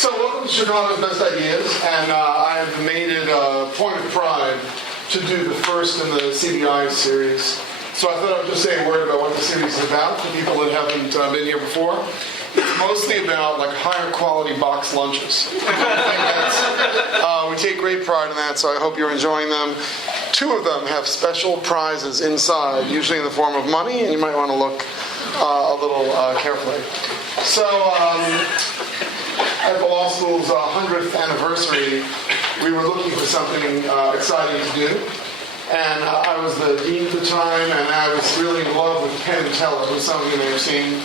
So welcome to Chicago's Best Ideas, and I have made it a point of pride to do the first in the CBI series. So I thought I'd just say a word about what the series is about for people that haven't been here before. It's mostly about like higher quality box lunches. We take great pride in that, so I hope you're enjoying them. 2 of them have special prizes inside, usually in the form of money, and you might want to look a little carefully. So at the law school's 100th anniversary, we were looking for something exciting to do. And I was the dean at the time, and I was really in love with Penn and Teller, who some of you may have seen.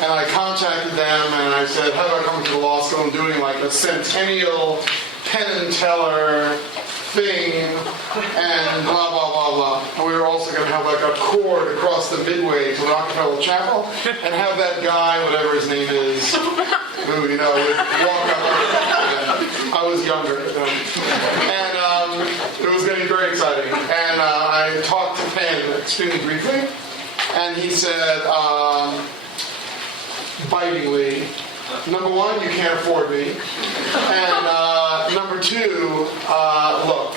And I contacted them, and I said, how do I come to the law school? I'm doing like a centennial Penn and Teller thing, and blah, blah, blah, blah. And we were also going to have like a cord across the midway to Rockefeller Chapel, and have that guy, whatever his name is, who, would walk up. I was younger. And it was getting very exciting. And I talked to Penn extremely briefly, and he said, bitingly, number 1, you can't afford me. And number 2, look,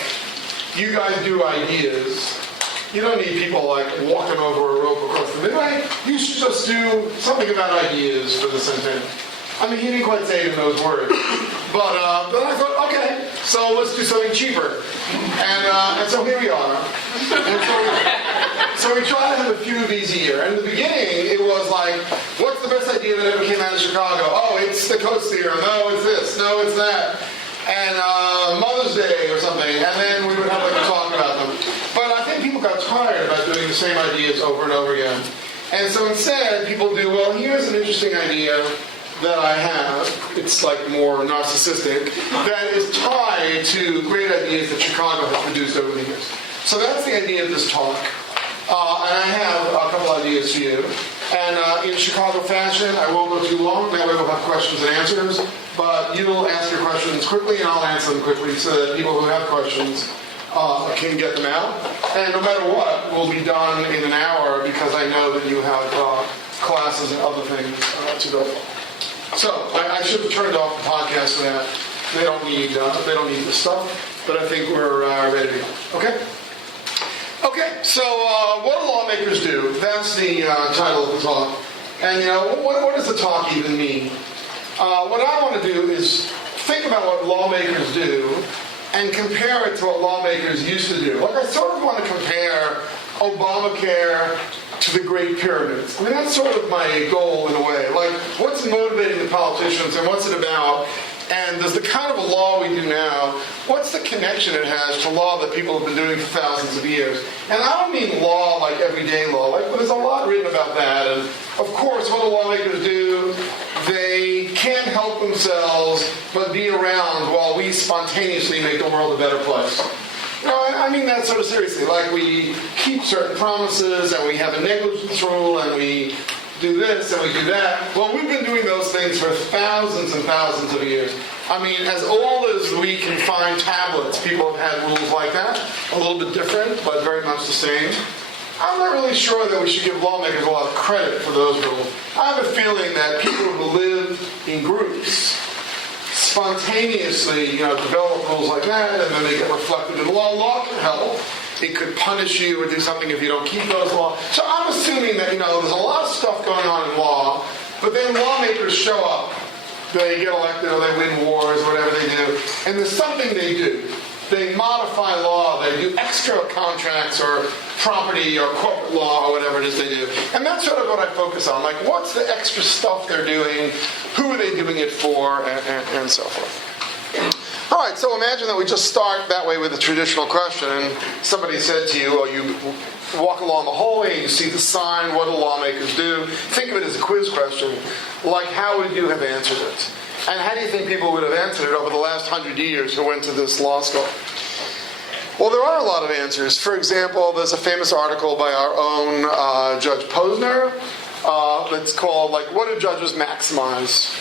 you guys do ideas. You don't need people like walking over a rope across the midway. You should just do something about ideas for the centennial. I mean, he didn't quite say it in those words. But I thought, okay, so let's do something cheaper. And so here we are. And so we try to have a few of these a year. And in the beginning, it was like, what's the best idea that ever came out of Chicago? Oh, it's the Coast Theater. No, it's this. No, it's that. And Mother's Day or something. And then we would have like a talk about them. But I think people got tired about doing the same ideas over and over again. And so instead, people do, well, here's an interesting idea that I have, it's like more narcissistic, that is tied to great ideas that Chicago has produced over the years. So that's the idea of this talk. And I have a couple ideas for you. And in Chicago fashion, I won't go too long, that way we'll have questions and answers, but you'll ask your questions quickly and I'll answer them quickly so that people who have questions can get them out. And no matter what, we'll be done in an hour because I know that you have classes and other things to go for. So I should have turned off the podcast for that. They don't need this stuff, but I think we're ready to go. Okay. Okay. So what do lawmakers do? That's the title of the talk. And what does the talk even mean? What I want to do is think about what lawmakers do and compare it to what lawmakers used to do. Like I sort of want to compare Obamacare to the Great Pyramids. I mean, that's sort of my goal in a way. Like, what's motivating the politicians and what's it about? And does the kind of a law we do now, what's the connection it has to law that people have been doing for thousands of years? And I don't mean law like everyday law. Like, there's a lot written about that. And of course, what do lawmakers do? They can't help themselves but be around while we spontaneously make the world a better place. I mean that sort of seriously. Like we keep certain promises, and we have a negligence rule, and we do this, and we do that. Well, we've been doing those things for thousands and thousands of years. I mean, as old as we can find tablets, people have had rules like that. A little bit different, but very much the same. I'm not really sure that we should give lawmakers a lot of credit for those rules. I have a feeling that people who live in groups spontaneously, develop rules like that, and then they get reflected in law. Law can help. It could punish you or do something if you don't keep those laws. So I'm assuming that, there's a lot of stuff going on in law, but then lawmakers show up. They get elected or they win wars, whatever they do, and there's something they do. They modify law, they do extra contracts or property or corporate law or whatever it is they do. And that's sort of what I focus on. Like, what's the extra stuff they're doing? Who are they doing it for? And so forth. All right, so imagine that we just start that way with a traditional question. And somebody said to you, you walk along the hallway and you see the sign, what do lawmakers do? Think of it as a quiz question. Like, how would you have answered it? And how do you think people would have answered it over the last 100 years who went to this law school? Well, there are a lot of answers. For example, there's a famous article by our own Judge Posner that's called, what do judges maximize?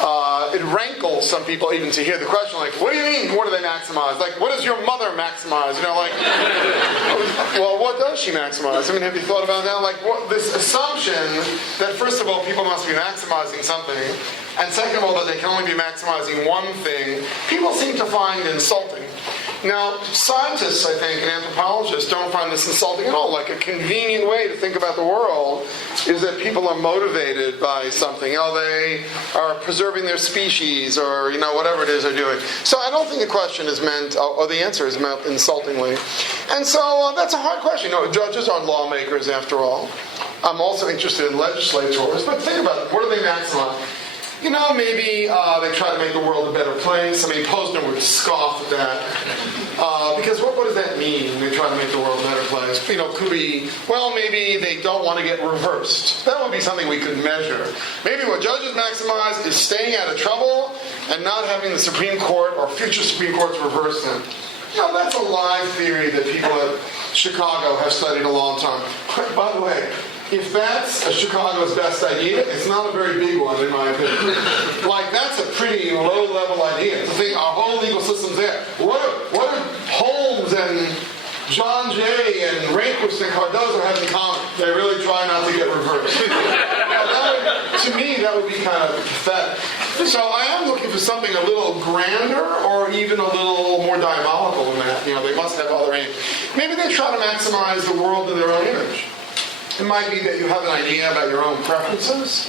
It rankles some people even to hear the question, like, what do you mean, what do they maximize? Like, what does your mother maximize? You know, like, well, what does she maximize? I mean, have you thought about that? Like, this assumption that, first of all, people must be maximizing something, and second of all, that they can only be maximizing one thing, people seem to find insulting. Now, scientists, I think, and anthropologists don't find this insulting at all. Like, a convenient way to think about the world is that people are motivated by something. They are preserving their species, or, whatever it is they're doing. So I don't think the question is meant, or the answer is meant insultingly. And so that's a hard question. Judges aren't lawmakers, after all. I'm also interested in legislators, but think about it. What do they maximize? Maybe they try to make the world a better place. I mean, Posner would scoff at that. Because what does that mean, they try to make the world a better place? Could be, maybe they don't want to get reversed. That would be something we could measure. Maybe what judges maximize is staying out of trouble and not having the Supreme Court or future Supreme Courts reverse them. That's a live theory that people at Chicago have studied a long time. By the way, if that's Chicago's best idea, it's not a very big one, in my opinion. Like, that's a pretty low-level idea. To think our whole legal system's there. What do Holmes and John Jay and Rehnquist and Cardozo have in common? They really try not to get reversed. To me, that would be kind of pathetic. So I am looking for something a little grander, or even a little more diabolical than that. They must have other aims. Maybe they try to maximize the world in their own image. It might be that you have an idea about your own preferences,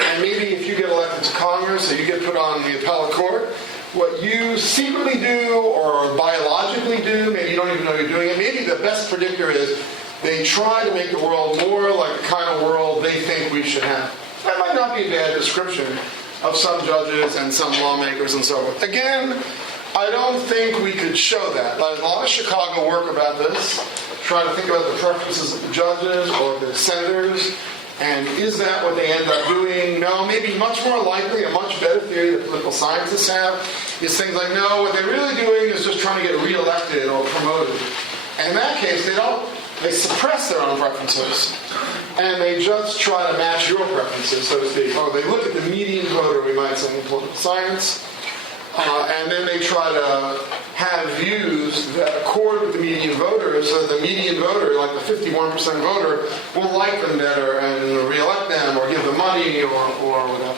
and maybe if you get elected to Congress or you get put on the appellate court, what you secretly do or biologically do, maybe you don't even know you're doing it, maybe the best predictor is they try to make the world more like the kind of world they think we should have. That might not be a bad description of some judges and some lawmakers and so forth. Again, I don't think we could show that. There's a lot of Chicago work about this. Try to think about the preferences of the judges or the senators, and is that what they end up doing? No, maybe much more likely, a much better theory that political scientists have is things like, no, what they're really doing is just trying to get reelected or promoted. And in that case, they suppress their own preferences, and they just try to match your preferences, so to speak. Or they look at the median voter, we might say, in political science, and then they try to have views that accord with the median voter, so that the median voter, like the 51% voter, will like them better and re-elect them or give them money or whatever.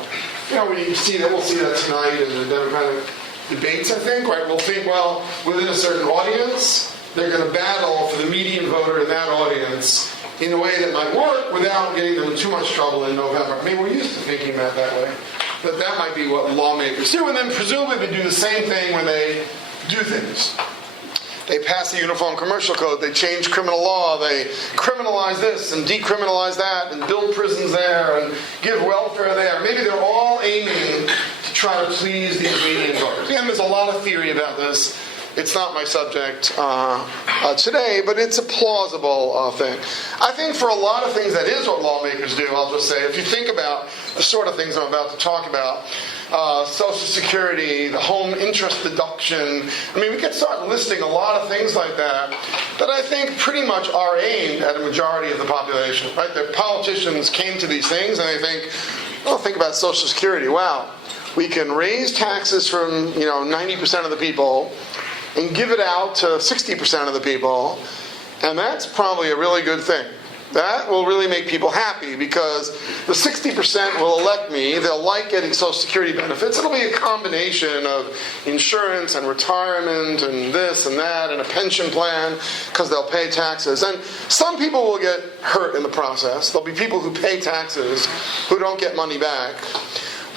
We'll see that tonight in the Democratic debates, I think, right? We'll think, well, within a certain audience, they're going to battle for the median voter in that audience in a way that might work without getting them in too much trouble in November. I mean, we're used to thinking that way. But that might be what lawmakers do, and then presumably they do the same thing when they do things. They pass the Uniform Commercial Code, they change criminal law, they criminalize this and decriminalize that and build prisons there and give welfare there. Maybe they're all aiming to try to please these median voters. Again, there's a lot of theory about this. It's not my subject today, but it's a plausible thing. I think for a lot of things that is what lawmakers do, I'll just say, if you think about the sort of things I'm about to talk about, Social Security, the home interest deduction, I mean, we could start listing a lot of things like that I think pretty much are aimed at a majority of the population, right? The politicians came to these things and they think about Social Security. Wow, we can raise taxes from 90% of the people and give it out to 60% of the people, and that's probably a really good thing. That will really make people happy because the 60% will elect me. They'll like getting Social Security benefits. It'll be a combination of insurance and retirement and this and that and a pension plan because they'll pay taxes. And some people will get hurt in the process. There'll be people who pay taxes who don't get money back.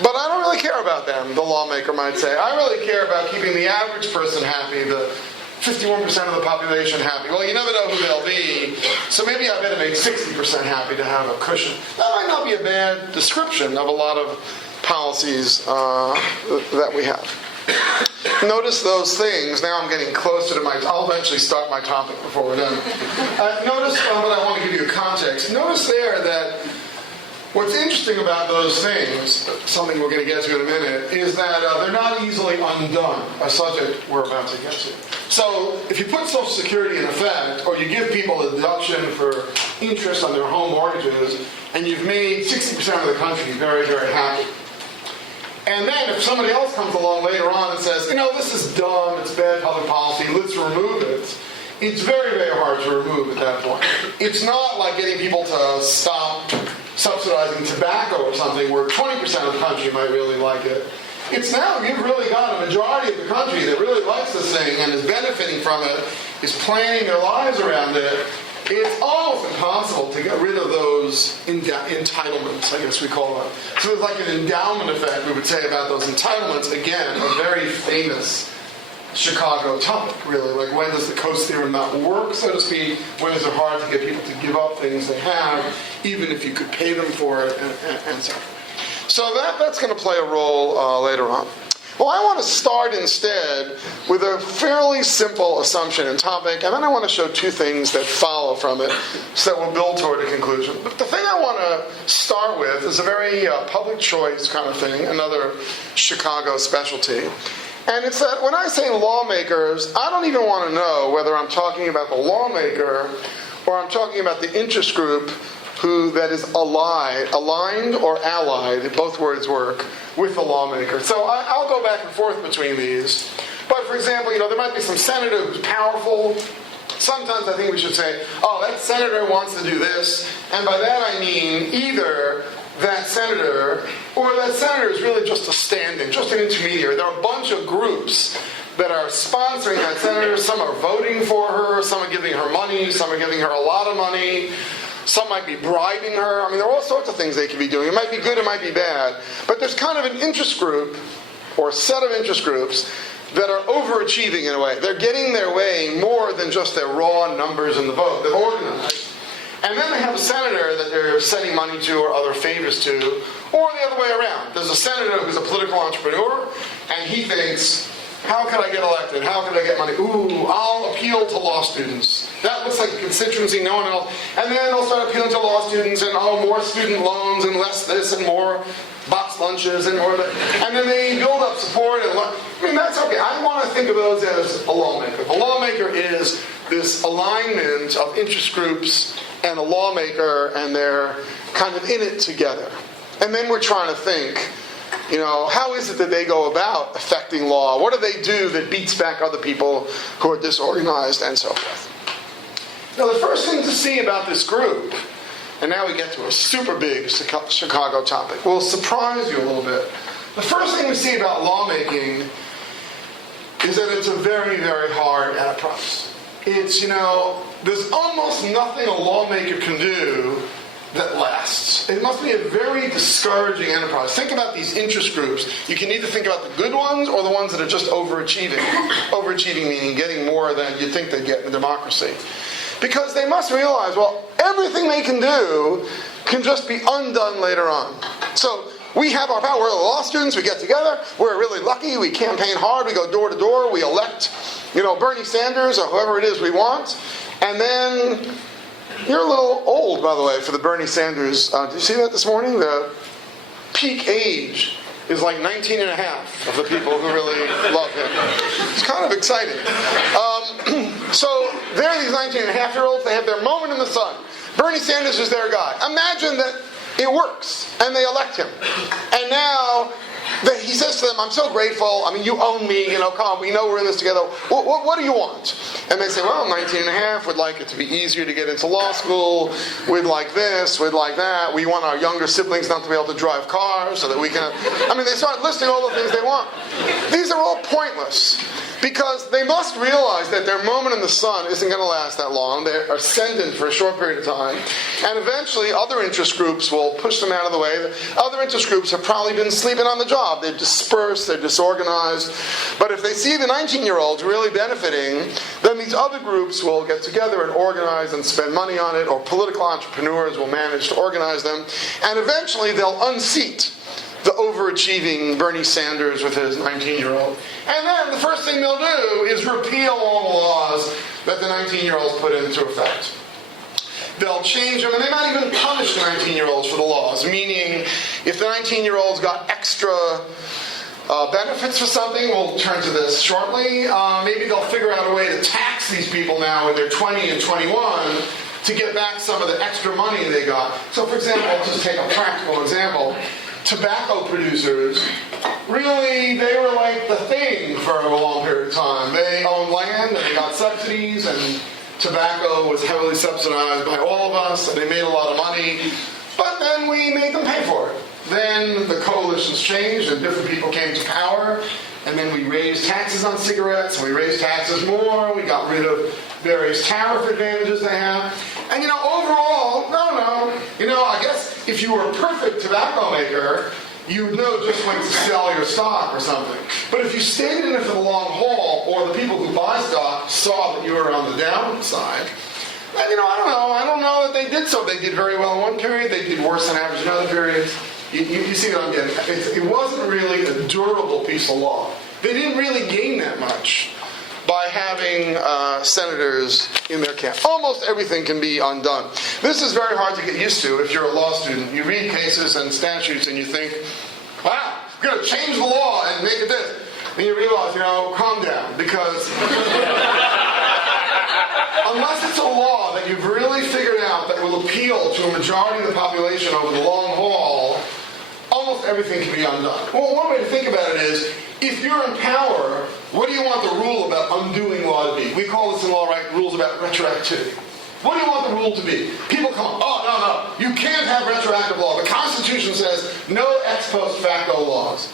But I don't really care about them, the lawmaker might say. I really care about keeping the average person happy, the 51% of the population happy. Well, you never know who they'll be, so maybe I better make 60% happy to have a cushion. That might not be a bad description of a lot of policies that we have. Notice those things. Now I'm getting closer to I'll eventually start my topic before we're done. Notice, but I want to give you a context. Notice there that what's interesting about those things, something we're going to get to in a minute, is that they're not easily undone, a subject we're about to get to. So if you put Social Security in effect, or you give people a deduction for interest on their home mortgages, and you've made 60% of the country very, very happy, And then if somebody else comes along later on and says, this is dumb, it's bad public policy, let's remove it, it's very, very hard to remove at that point. It's not like getting people to stop subsidizing tobacco or something where 20% of the country might really like it. It's now you've really got a majority of the country that really likes this thing and is benefiting from it, is planning their lives around it. It's almost impossible to get rid of those entitlements, I guess we call them. So there's like an endowment effect, we would say, about those entitlements. Again, a very famous Chicago topic, really. Like, when does the Coase theorem not work, so to speak? When is it hard to get people to give up things they have, even if you could pay them for it, and so on. So that's going to play a role later on. Well, I want to start instead with a fairly simple assumption and topic, and then I want to show two things that follow from it so that we'll build toward a conclusion. But the thing I want to start with is a very public choice kind of thing, another Chicago specialty. And it's that when I say lawmakers, I don't even want to know whether I'm talking about the lawmaker or I'm talking about the interest group that is aligned or allied, both words work, with the lawmaker. So I'll go back and forth between these. But for example, there might be some senator who's powerful. Sometimes I think we should say, that senator wants to do this. And by that I mean either that senator or that senator is really just a stand-in, just an intermediary. There are a bunch of groups that are sponsoring that senator. Some are voting for her, some are giving her money, some are giving her a lot of money. Some might be bribing her. I mean, there are all sorts of things they could be doing. It might be good, it might be bad. But there's kind of an interest group, or a set of interest groups, that are overachieving in a way. They're getting their way more than just their raw numbers in the vote. They're organized. And then they have a senator that they're sending money to or other favors to, or the other way around. There's a senator who's a political entrepreneur, and he thinks, how can I get elected? How can I get money? Ooh, I'll appeal to law students. That looks like a constituency no one else. And then they'll start appealing to law students and, more student loans and less this and more box lunches and more that. And then they build up support. That's okay. I want to think of those as a lawmaker. A lawmaker is this alignment of interest groups and a lawmaker, and they're kind of in it together. And then we're trying to think, how is it that they go about affecting law? What do they do that beats back other people who are disorganized and so forth? Now, the first thing to see about this group, and now we get to a super big Chicago topic, will surprise you a little bit. The first thing we see about lawmaking is that it's a very, very hard enterprise. It's, there's almost nothing a lawmaker can do that lasts. It must be a very discouraging enterprise. Think about these interest groups. You can either think about the good ones or the ones that are just overachieving. Overachieving meaning getting more than you think they get in a democracy. Because they must realize, everything they can do can just be undone later on. So we have our power. We're the law students. We get together. We're really lucky. We campaign hard. We go door to door. We elect, Bernie Sanders or whoever it is we want. And then you're a little old, by the way, for the Bernie Sanders. Did you see that this morning? The peak age is like 19 and a half of the people who really love him. It's kind of exciting. So there are these 19 and a half year olds. They have their moment in the sun. Bernie Sanders is their guy. Imagine that it works, and they elect him. And now he says to them, I'm so grateful. You own me. Come on, we know we're in this together. What do you want? And they say, 19 and a half. We'd like it to be easier to get into law school. We'd like this. We'd like that. We want our younger siblings not to be able to drive cars so that we can... they start listing all the things they want. These are all pointless because they must realize that their moment in the sun isn't going to last that long. They're ascendant for a short period of time. And eventually, other interest groups will push them out of the way. Other interest groups have probably been sleeping on the job. They're dispersed, they're disorganized. But if they see the 19-year-olds really benefiting, then these other groups will get together and organize and spend money on it, or political entrepreneurs will manage to organize them. And eventually they'll unseat the overachieving Bernie Sanders with his 19-year-old. And then the first thing they'll do is repeal all the laws that the 19-year-olds put into effect. They'll change them, and they might even punish the 19-year-olds for the laws, meaning if the 19-year-olds got extra benefits for something, we'll turn to this shortly, maybe they'll figure out a way to tax these people now when they're 20 and 21 to get back some of the extra money they got. So for example, I'll just take a practical example. Tobacco producers really, they were like the thing for a long period of time. They owned land and they got subsidies, and tobacco was heavily subsidized by all of us, and they made a lot of money, but then we made them pay for it. Then the coalitions changed and different people came to power, and then we raised taxes on cigarettes, and we raised taxes more, we got rid of various tariff advantages they have. And overall, no. I guess if you were a perfect tobacco maker, you would know just when to sell your stock or something. But if you stayed in it for the long haul, or the people who buy stock saw that you were on the downside, then, I don't know that they did so. They did very well in one period, they did worse than average in other periods. You see what I'm getting at. It wasn't really a durable piece of law. They didn't really gain that much by having senators in their camp. Almost everything can be undone. This is very hard to get used to if you're a law student. You read cases and statutes and you think, wow, we're going to change the law and make it this. And you realize, calm down, because unless it's a law that you've really figured out that will appeal to a majority of the population over the long haul, almost everything can be undone. Well, one way to think about it is, if you're in power, what do you want the rule about undoing law to be? We call this in law, rules about retroactivity. What do you want the rule to be? People come, oh, no, you can't have retroactive law. The Constitution says no ex post facto laws.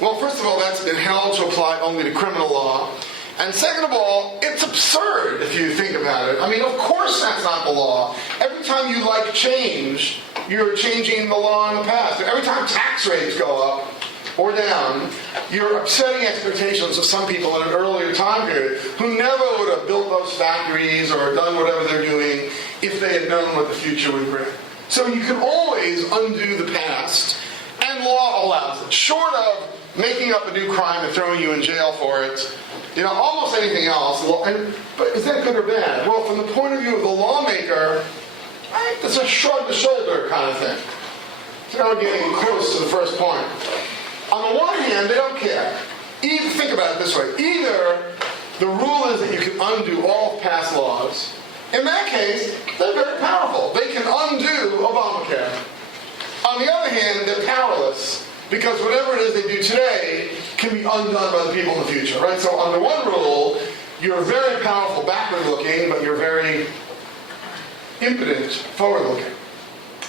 Well, first of all, that's been held to apply only to criminal law. And second of all, it's absurd if you think about it. Of course that's not the law. Every time you like change, you're changing the law in the past. Every time tax rates go up or down, you're upsetting expectations of some people in an earlier time period who never would have built those factories or done whatever they're doing if they had known what the future would bring. So you can always undo the past, and law allows it. Short of making up a new crime and throwing you in jail for it, almost anything else. But is that good or bad? Well, from the point of view of the lawmaker, it's a shrug the shoulder kind of thing. So now we're getting close to the first point. On the one hand, they don't care. Think about it this way. Either the rule is that you can undo all past laws. In that case, they're very powerful. They can undo Obamacare. On the other hand, they're powerless, because whatever it is they do today can be undone by the people in the future, right? So under one rule, you're very powerful backward-looking, but you're very impotent forward-looking.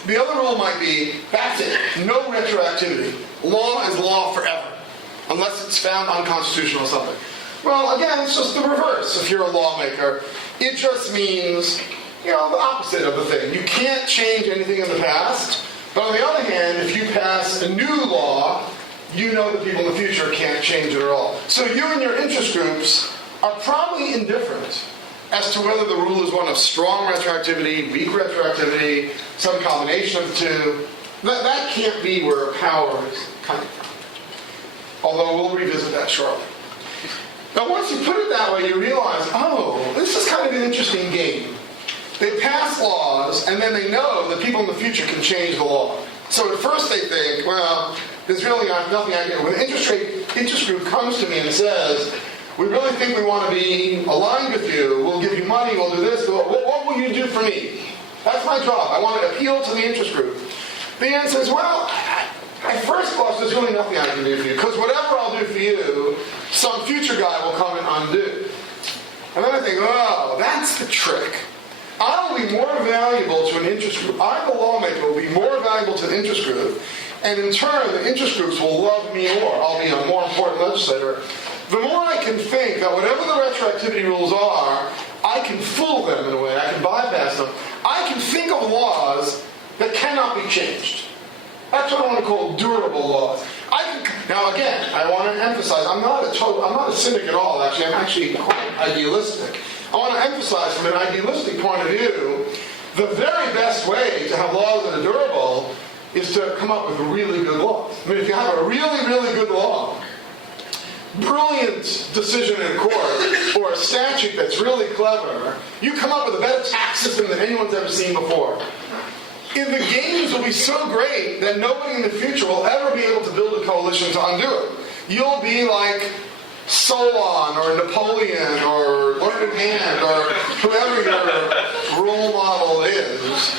The other rule might be, that's it, no retroactivity. Law is law forever, unless it's found unconstitutional or something. Well, again, it's just the reverse if you're a lawmaker. It just means, the opposite of the thing. You can't change anything in the past, but on the other hand, if you pass a new law, you know that people in the future can't change it at all. So you and your interest groups are probably indifferent as to whether the rule is one of strong retroactivity, weak retroactivity, some combination of the two. That can't be where power is coming from. Although we'll revisit that shortly. Now once you put it that way, you realize, this is kind of an interesting game. They pass laws, and then they know that people in the future can change the law. So at first they think, well, there's really nothing I can do. When the interest group comes to me and says, we really think we want to be aligned with you, we'll give you money, we'll do this, what will you do for me? That's my job. I want to appeal to the interest group. The answer is, well, at first blush, there's really nothing I can do for you, because whatever I'll do for you, some future guy will come and undo. And then I think, that's the trick. I will be more valuable to an interest group. I, the lawmaker, will be more valuable to the interest group, and in turn, the interest groups will love me more. I'll be a more important legislator. The more I can think that whatever the retroactivity rules are, I can fool them in a way. I can bypass them. I can think of laws that cannot be changed. That's what I want to call durable laws. Now again, I want to emphasize, I'm not a cynic at all, actually. I'm actually quite idealistic. I want to emphasize from an idealistic point of view, the very best way to have laws that are durable is to come up with really good laws. If you have a really, really good law, brilliant decision in court, or a statute that's really clever, you come up with a better tax system than anyone's ever seen before. And the gains will be so great that nobody in the future will ever be able to build a coalition to undo it. You'll be like Solon or Napoleon or Learned Hand or whoever your role model is.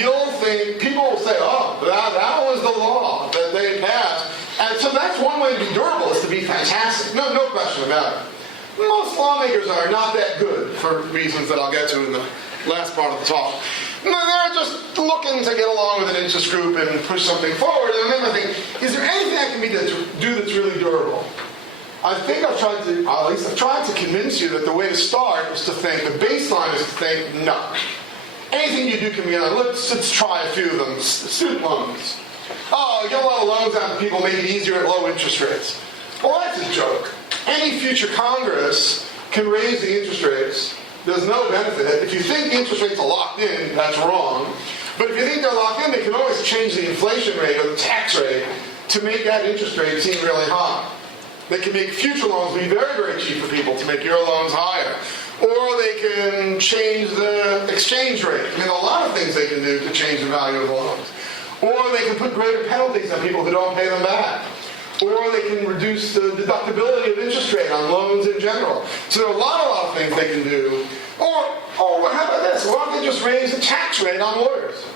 You'll think, people will say, that was the law that they passed. And to that's one way to be durable, is to be fantastic. No question about it. Most lawmakers are not that good for reasons that I'll get to in the last part of the talk. No, they're just looking to get along with an interest group and push something forward. And then I think, is there anything I can do that's really durable? I think I've tried to convince you that the way to start is to think, the baseline is to think, no. Anything you do can be done. Let's try a few of them. Student loans. Oh, you get a lot of loans out to people, make it easier at low interest rates. Well, that's a joke. Any future Congress can raise the interest rates. There's no benefit. If you think interest rates are locked in, that's wrong. But if you think they're locked in, they can always change the inflation rate or the tax rate to make that interest rate seem really high. They can make future loans be very, very cheap for people to make your loans higher. Or they can change the exchange rate. I mean, a lot of things they can do to change the value of loans. Or they can put greater penalties on people who don't pay them back. Or they can reduce the deductibility of interest rate on loans in general. So there are a lot of things they can do. Or how about this? Why don't they just raise the tax rate on lawyers?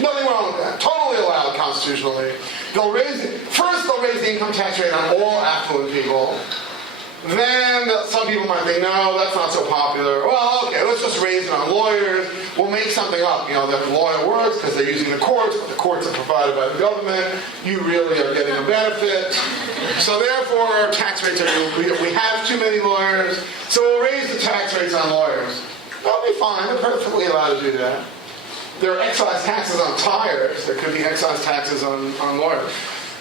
Nothing wrong with that. Totally allowed constitutionally. First they'll raise the income tax rate on all affluent people. Then some people might think, no, that's not so popular. Well, okay, let's just raise it on lawyers. We'll make something up. You know, the lawyer works because they're using the courts, but the courts are provided by the government. You really are getting a benefit. So therefore, tax rates we have too many lawyers, so we'll raise the tax rates on lawyers. That'll be fine. They're perfectly allowed to do that. There are excise taxes on tires. There could be excise taxes on lawyers.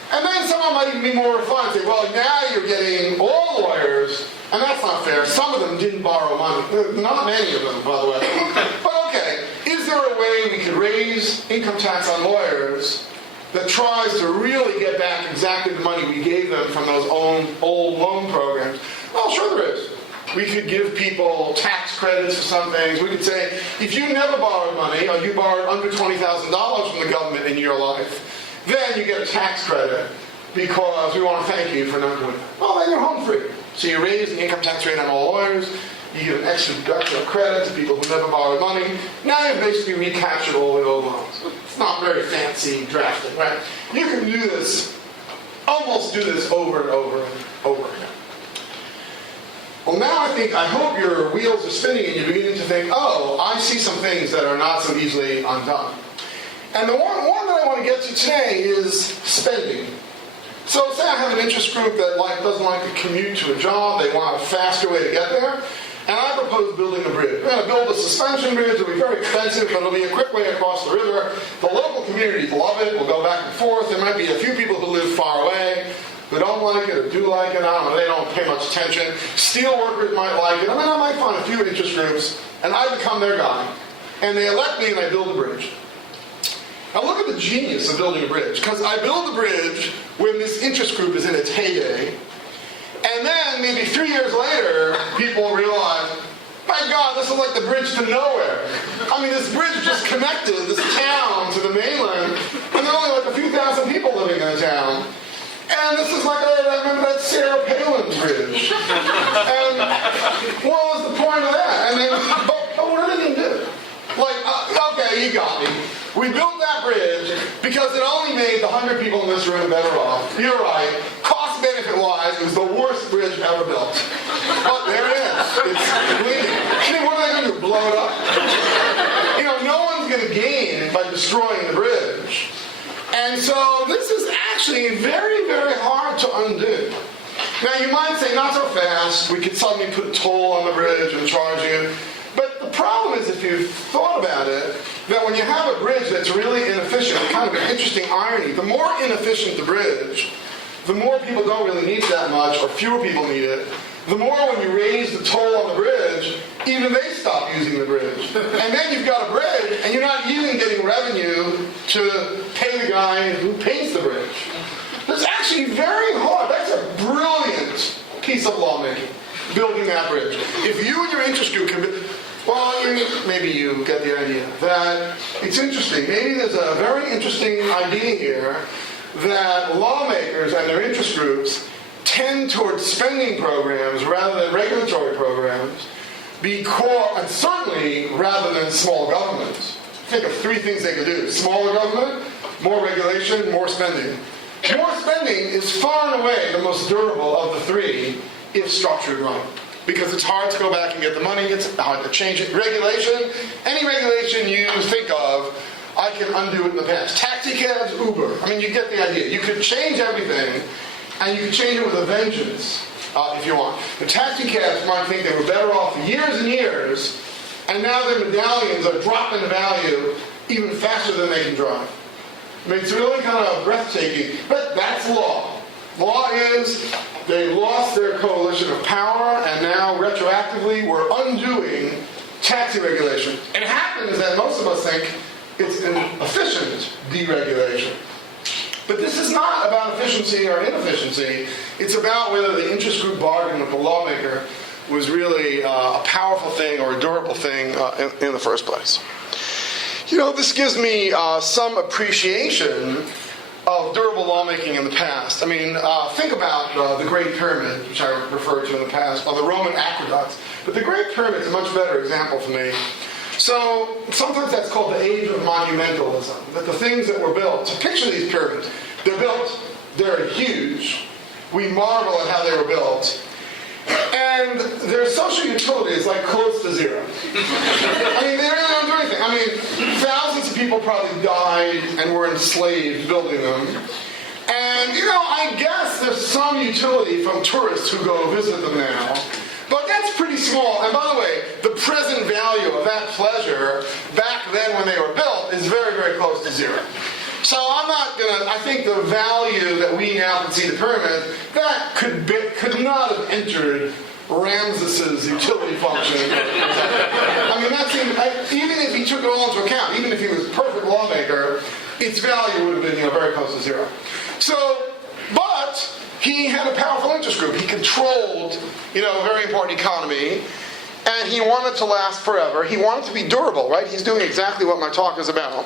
And then someone might even be more refined and say, well, now you're getting all lawyers, and that's not fair. Some of them didn't borrow money. Not many of them, by the way. But okay, is there a way we could raise income tax on lawyers that tries to really get back exactly the money we gave them from those old loan programs? Well, sure there is. We could give people tax credits for some things. We could say, if you never borrowed money, or you borrowed under $20,000 from the government in your life, then you get a tax credit because we want to thank you for not doing it. Well, then you're home free. So you raise the income tax rate on all lawyers, you give an extra deduction of credit to people who never borrowed money. Now you've basically recaptured all the old loans. It's not very fancy drafting, right? You can do this, almost do this over and over and over again. Well, now I hope your wheels are spinning and you're beginning to think, oh, I see some things that are not so easily undone. And the one that I want to get to today is spending. So say I have an interest group that doesn't like to commute to a job, they want a faster way to get there, and I propose building a bridge. We're going to build a suspension bridge. It'll be very expensive, but it'll be a quick way across the river. The local communities love it. We'll go back and forth. There might be a few people who live far away who don't like it or do like it. I don't know. They don't pay much attention. Steel workers might like it. I mean, I might find a few interest groups, and I become their guy. And they elect me, and I build a bridge. Now look at the genius of building a bridge, because I build the bridge when this interest group is in its heyday, and then maybe 3 years later, people realize, my God, this is like the bridge to nowhere. I mean, this bridge just connected this town to the mainland, and there are only like a few thousand people living in the town. And this is like, I remember that Sarah Palin bridge. And what was the point of that? And then, but what did they do? Okay, you got me. We built that bridge because it only made the 100 people in this room better off. You're right. Cost-benefit-wise, it was the worst bridge ever built. But there it is. It's bleeding. I mean, what are they going to do, blow it up? You know, no one's going to gain by destroying the bridge. And so this is actually very, very hard to undo. Now, you might say, not so fast. We could suddenly put a toll on the bridge and charge you. But the problem is, if you've thought about it, that when you have a bridge that's really inefficient, kind of an interesting irony, the more inefficient the bridge, the more people don't really need it that much, or fewer people need it. The more when you raise the toll on the bridge, even they stop using the bridge. And then you've got a bridge, and you're not even getting revenue to pay the guy who paints the bridge. That's actually very hard. That's a brilliant piece of lawmaking, building that bridge. If you and your interest group can... Well, maybe you get the idea that it's interesting. Maybe there's a very interesting idea here that lawmakers and their interest groups tend towards spending programs rather than regulatory programs, and certainly rather than small government. Think of three things they could do. Smaller government, more regulation, more spending. More spending is far and away the most durable of the three if structured right. Because it's hard to go back and get the money, it's hard to change it. Regulation, any regulation you think of, I can undo it in the past. Taxi cabs, Uber. I mean, you get the idea. You could change everything, and you could change it with a vengeance, if you want. The taxi cabs might think they were better off for years and years, and now their medallions are dropping in value even faster than they can drive. I mean, it's really kind of breathtaking, but that's law. Law is they lost their coalition of power, and now retroactively we're undoing taxi regulation. And it happens that most of us think it's an efficient deregulation. But this is not about efficiency or inefficiency. It's about whether the interest group bargain with the lawmaker was really a powerful thing or a durable thing in the first place. You know, this gives me some appreciation of durable lawmaking in the past. I mean, think about the Great Pyramid, which I referred to in the past, or the Roman aqueducts. But the Great Pyramid is a much better example for me. So sometimes that's called the age of monumentalism, that the things that were built, so picture these pyramids, they're built, they're huge, we marvel at how they were built, and their social utility is like close to zero. I mean, they really don't do anything. I mean, thousands of people probably died and were enslaved building them. And, you know, I guess there's some utility from tourists who go visit them now. But that's pretty small. And by the way, the present value of that pleasure back then when they were built is very, very close to zero. So I'm not going to, I think the value that we now can see the pyramid, that could not have entered Ramses's utility function. I mean, that seemed, even if he took it all into account, even if he was a perfect lawmaker, its value would have been, you know, very close to zero. So, but he had a powerful interest group. He controlled, you know, a very important economy, and he wanted to last forever. He wanted to be durable, right? He's doing exactly what my talk is about.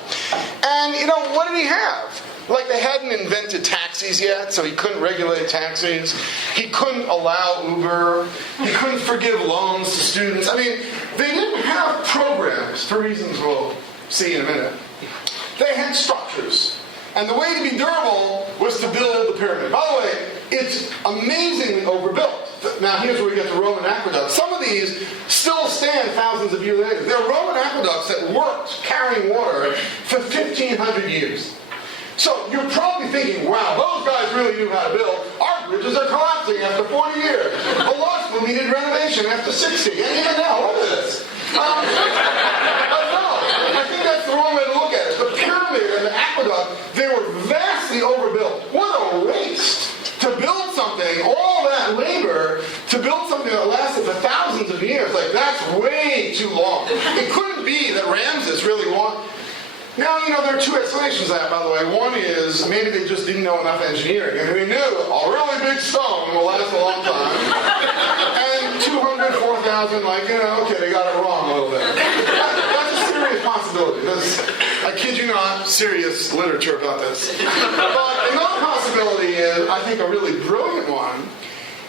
And, you know, what did he have? Like, they hadn't invented taxis yet, so he couldn't regulate taxis. He couldn't allow Uber. He couldn't forgive loans to students. I mean, they didn't have programs, for reasons we'll see in a minute. They had structures. And the way to be durable was to build the pyramid. By the way, it's amazingly overbuilt. Now, here's where we get the Roman aqueducts. Some of these still stand thousands of years later. There are Roman aqueducts that worked carrying water for 1,500 years. So you're probably thinking, wow, those guys really knew how to build. Our bridges are collapsing after 40 years. The law school needed renovation after 60. And even now, look at this. But no, I think that's the wrong way to look at it. The pyramid and the aqueduct, they were vastly overbuilt. What a waste to build something, all that labor, to build something that lasted for thousands of years. Like, that's way too long. It couldn't be that Ramses really wanted. Now, you know, there are two explanations of that, by the way. One is maybe they just didn't know enough engineering. I mean, they knew a really big stone will last a long time. And 200, 4,000, like, you know, okay, they got it wrong a little bit. That's a serious possibility. I kid you not, serious literature about this. But another possibility is, I think a really brilliant one,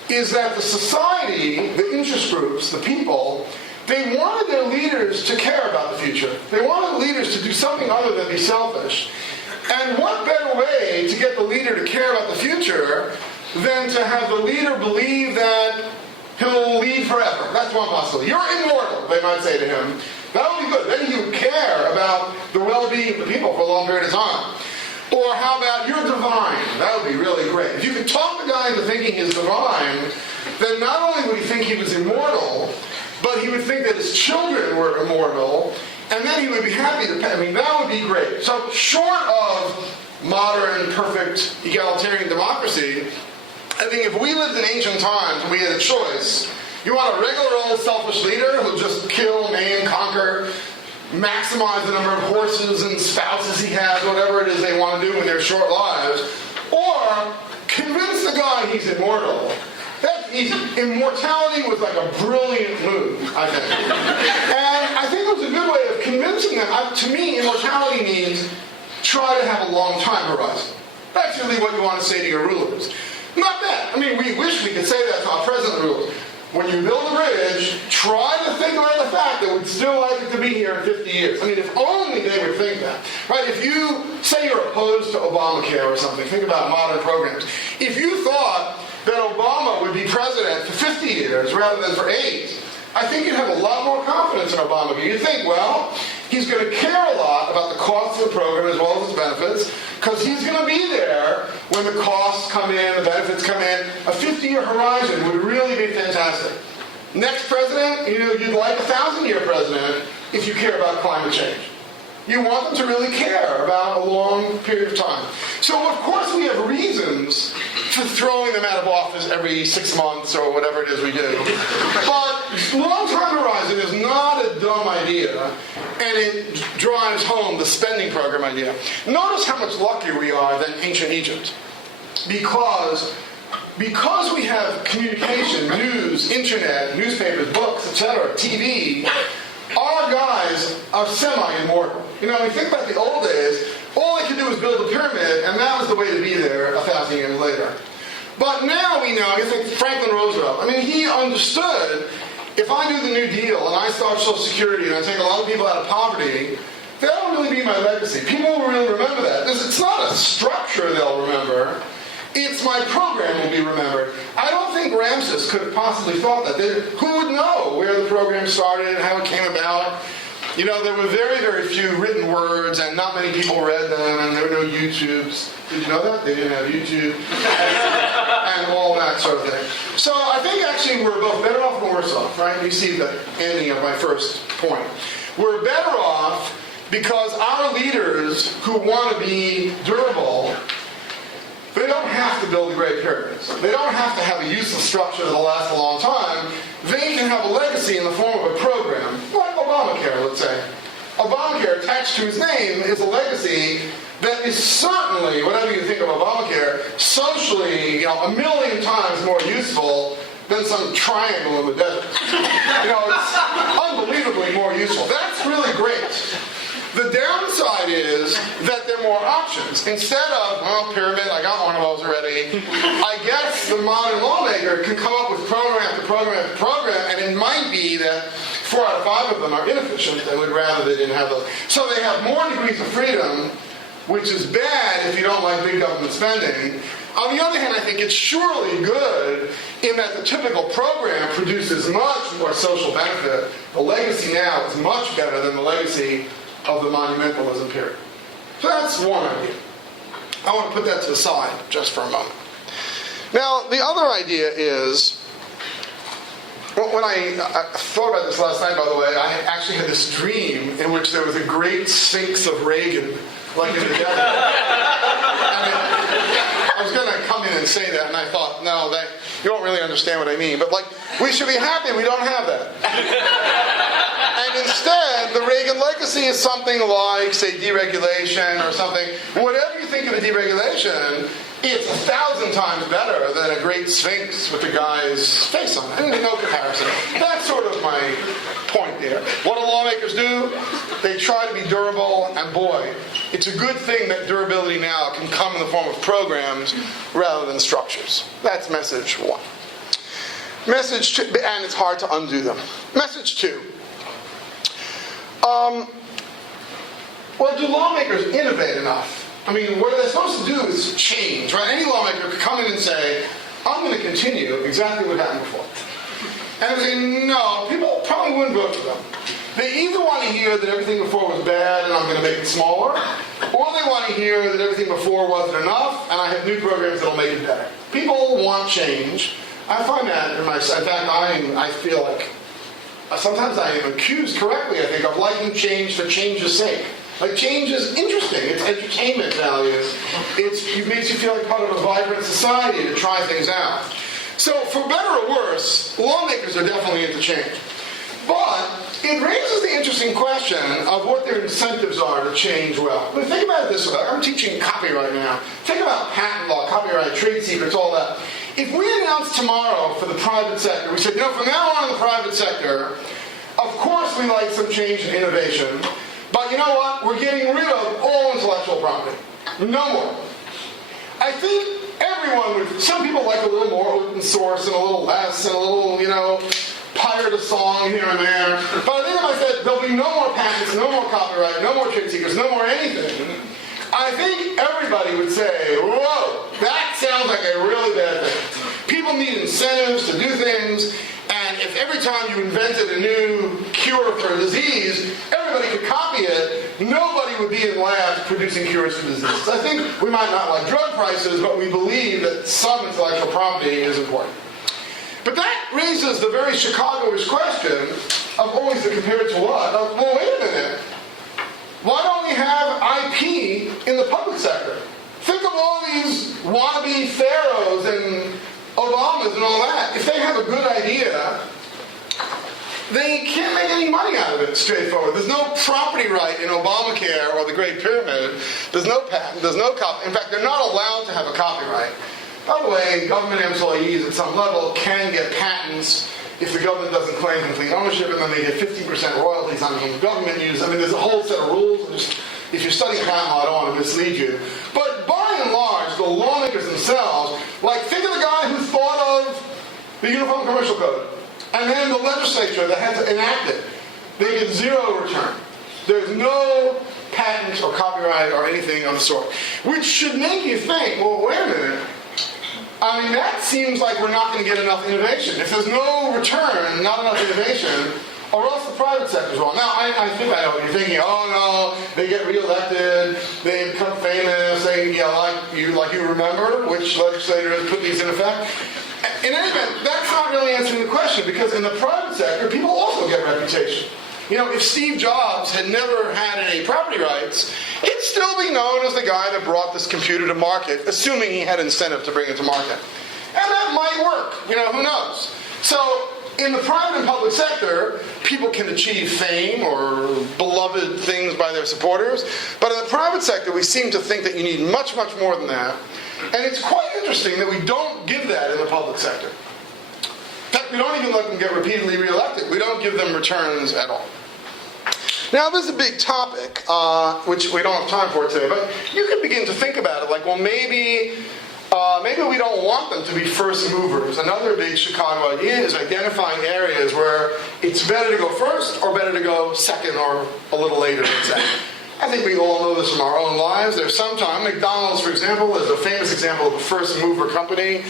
is that the society, the interest groups, the people, they wanted their leaders to care about the future. They wanted leaders to do something other than be selfish. And what better way to get the leader to care about the future than to have the leader believe that he'll lead forever? That's one possibility. You're immortal, they might say to him. That would be good. Then he would care about the well-being of the people for a long period of time. Or how about, you're divine? That would be really great. If you could talk the guy into thinking he's divine, then not only would he think he was immortal, but he would think that his children were immortal, and then he would be happy to pay. I mean, that would be great. So short of modern, perfect, egalitarian democracy, I think if we lived in ancient times and we had a choice, you want a regular old selfish leader who'll just kill, maim, conquer, maximize the number of horses and spouses he has, whatever it is they want to do in their short lives, or convince the guy he's immortal. That's easy. Immortality was like a brilliant move, I think. And I think it was a good way of convincing them. To me, immortality means try to have a long time horizon. That's really what you want to say to your rulers. Not that. I mean, we wish we could say that to our present rulers. We when you build a bridge, try to think about the fact that we'd still like it to be here in 50 years. I mean, if only they would think that. Right? If you say you're opposed to Obamacare or something, think about modern programs. If you thought that Obama would be president for 50 years rather than for 8, I think you'd have a lot more confidence in Obama. You'd think, well, he's going to care a lot about the costs of the program as well as its benefits, because he's going to be there when the costs come in, the benefits come in. A 50-year horizon would really be fantastic. Next president, you'd like a 1,000-year president if you care about climate change. You want them to really care about a long period of time. So, of course, we have reasons for throwing them out of office every 6 months or whatever it is we do. But long-term horizon is not a dumb idea, and it drives home the spending program idea. Notice how much luckier we are than ancient Egypt. Because we have communication, news, internet, newspapers, books, etc., TV, our guys are semi-immortal. You think about the old days, all they could do was build a pyramid, and that was the way to be there 1,000 years later. But now we know, you think Franklin Roosevelt, he understood, if I do the New Deal and I start Social Security and I take a lot of people out of poverty, that'll really be my legacy. People will really remember that. It's not a structure they'll remember. It's my program will be remembered. I don't think Ramses could have possibly thought that. Who would know where the program started and how it came about? There were very, very few written words, and not many people read them, and there were no YouTubes. Did you know that? They didn't have YouTube, and all that sort of thing. So I think actually we're both better off and worse off, right? You see the ending of my first point. We're better off because our leaders who want to be durable, they don't have to build the great pyramids. They don't have to have a useless structure that'll last a long time. They can have a legacy in the form of a program, like Obamacare, let's say. Obamacare, attached to his name, is a legacy that is certainly, whatever you think of Obamacare, socially, 1,000,000 times more useful than some triangle in the desert. It's unbelievably more useful. That's really great. The downside is that there are more options. Instead of, pyramid, I got one of those already, I guess the modern lawmaker can come up with program after program after program, and it might be that 4 out of 5 of them are inefficient and would rather they didn't have those. So they have more degrees of freedom, which is bad if you don't like big government spending. On the other hand, I think it's surely good in that the typical program produces much more social benefit. The legacy now is much better than the legacy of the monumentalism period. So that's one idea. I want to put that to the side just for a moment. Now, the other idea is, when I thought about this last night, by the way, I actually had this dream in which there was a great sphinx of Reagan, like in the desert. I was going to come in and say that, and I thought, no, you don't really understand what I mean. But we should be happy we don't have that. And instead, the Reagan legacy is something like, say, deregulation or something. Whatever you think of a deregulation, it's 1,000 times better than a great sphinx with the guy's face on it. No comparison. That's sort of my point there. What do lawmakers do? They try to be durable, and boy, it's a good thing that durability now can come in the form of programs rather than structures. That's message 1. Message 2, and it's hard to undo them. Message 2. Well, do lawmakers innovate enough? What they're supposed to do is change, right? Any lawmaker could come in and say, I'm going to continue exactly what happened before. And they say, no, people probably wouldn't vote for them. They either want to hear that everything before was bad and I'm going to make it smaller, or they want to hear that everything before wasn't enough and I have new programs that'll make it better. People want change. I find that in fact, I feel like sometimes I am accused correctly, I think, of liking change for change's sake. Change is interesting. It's entertainment value. It makes you feel like part of a vibrant society to try things out. So, for better or worse, lawmakers are definitely into change. But it raises the interesting question of what their incentives are to change well. Think about it this way. I'm teaching copyright now. Think about patent law, copyright, trade secrets, all that. If we announce tomorrow for the private sector, we said, from now on in the private sector, of course we like some change and innovation, but you know what? We're getting rid of all intellectual property. No more. I think every some people like a little more open source and a little less and a little, pirate a song here and there. But I think if I said there'll be no more patents, no more copyright, no more trade secrets, no more anything, I think everybody would say, whoa, that sounds like a really bad thing. People need incentives to do things, and if every time you invented a new cure for a disease, everybody could copy it, nobody would be in labs producing cures for diseases. I think we might not like drug prices, but we believe that some intellectual property is important. But that raises the very Chicago-ish question of always to compare it to what? Well, wait a minute. Why don't we have IP in the public sector? Think of all these wannabe pharaohs and Obamas and all that. If they have a good idea, they can't make any money out of it, straightforward. There's no property right in Obamacare or the Great Pyramid. There's no patent. There's no copy. In fact, they're not allowed to have a copyright. By the way, government employees at some level can get patents if the government doesn't claim complete ownership, and then they get 50% royalties on the government use. I mean, there's a whole set of rules. If you're studying patent law, I don't want to mislead you. But by and large, the lawmakers themselves, think of the guy who thought of the Uniform Commercial Code, and then the legislature that had to enact it. They get zero return. There's no patent or copyright or anything of the sort. Which should make you think, well, wait a minute. I mean, that seems like we're not going to get enough innovation. If there's no return, not enough innovation, or else the private sector's wrong. Now, I think I know what you're thinking. Oh, no, they get reelected, they become famous, like you remember which legislators put these in effect. In any event, that's not really answering the question, because in the private sector, people also get reputation. If Steve Jobs had never had any property rights, he'd still be known as the guy that brought this computer to market, assuming he had incentive to bring it to market. And that might work. Who knows? So, in the private and public sector, people can achieve fame or beloved things by their supporters. But in the private sector, we seem to think that you need much, much more than that. And it's quite interesting that we don't give that in the public sector. In fact, we don't even let them get repeatedly reelected. We don't give them returns at all. Now, this is a big topic, which we don't have time for today, but you can begin to think about it. Maybe we don't want them to be first movers. Another big Chicago idea is identifying areas where it's better to go first or better to go second or a little later than second. I think we all know this from our own lives. There's sometimes, McDonald's, for example, is a famous example of a first mover company.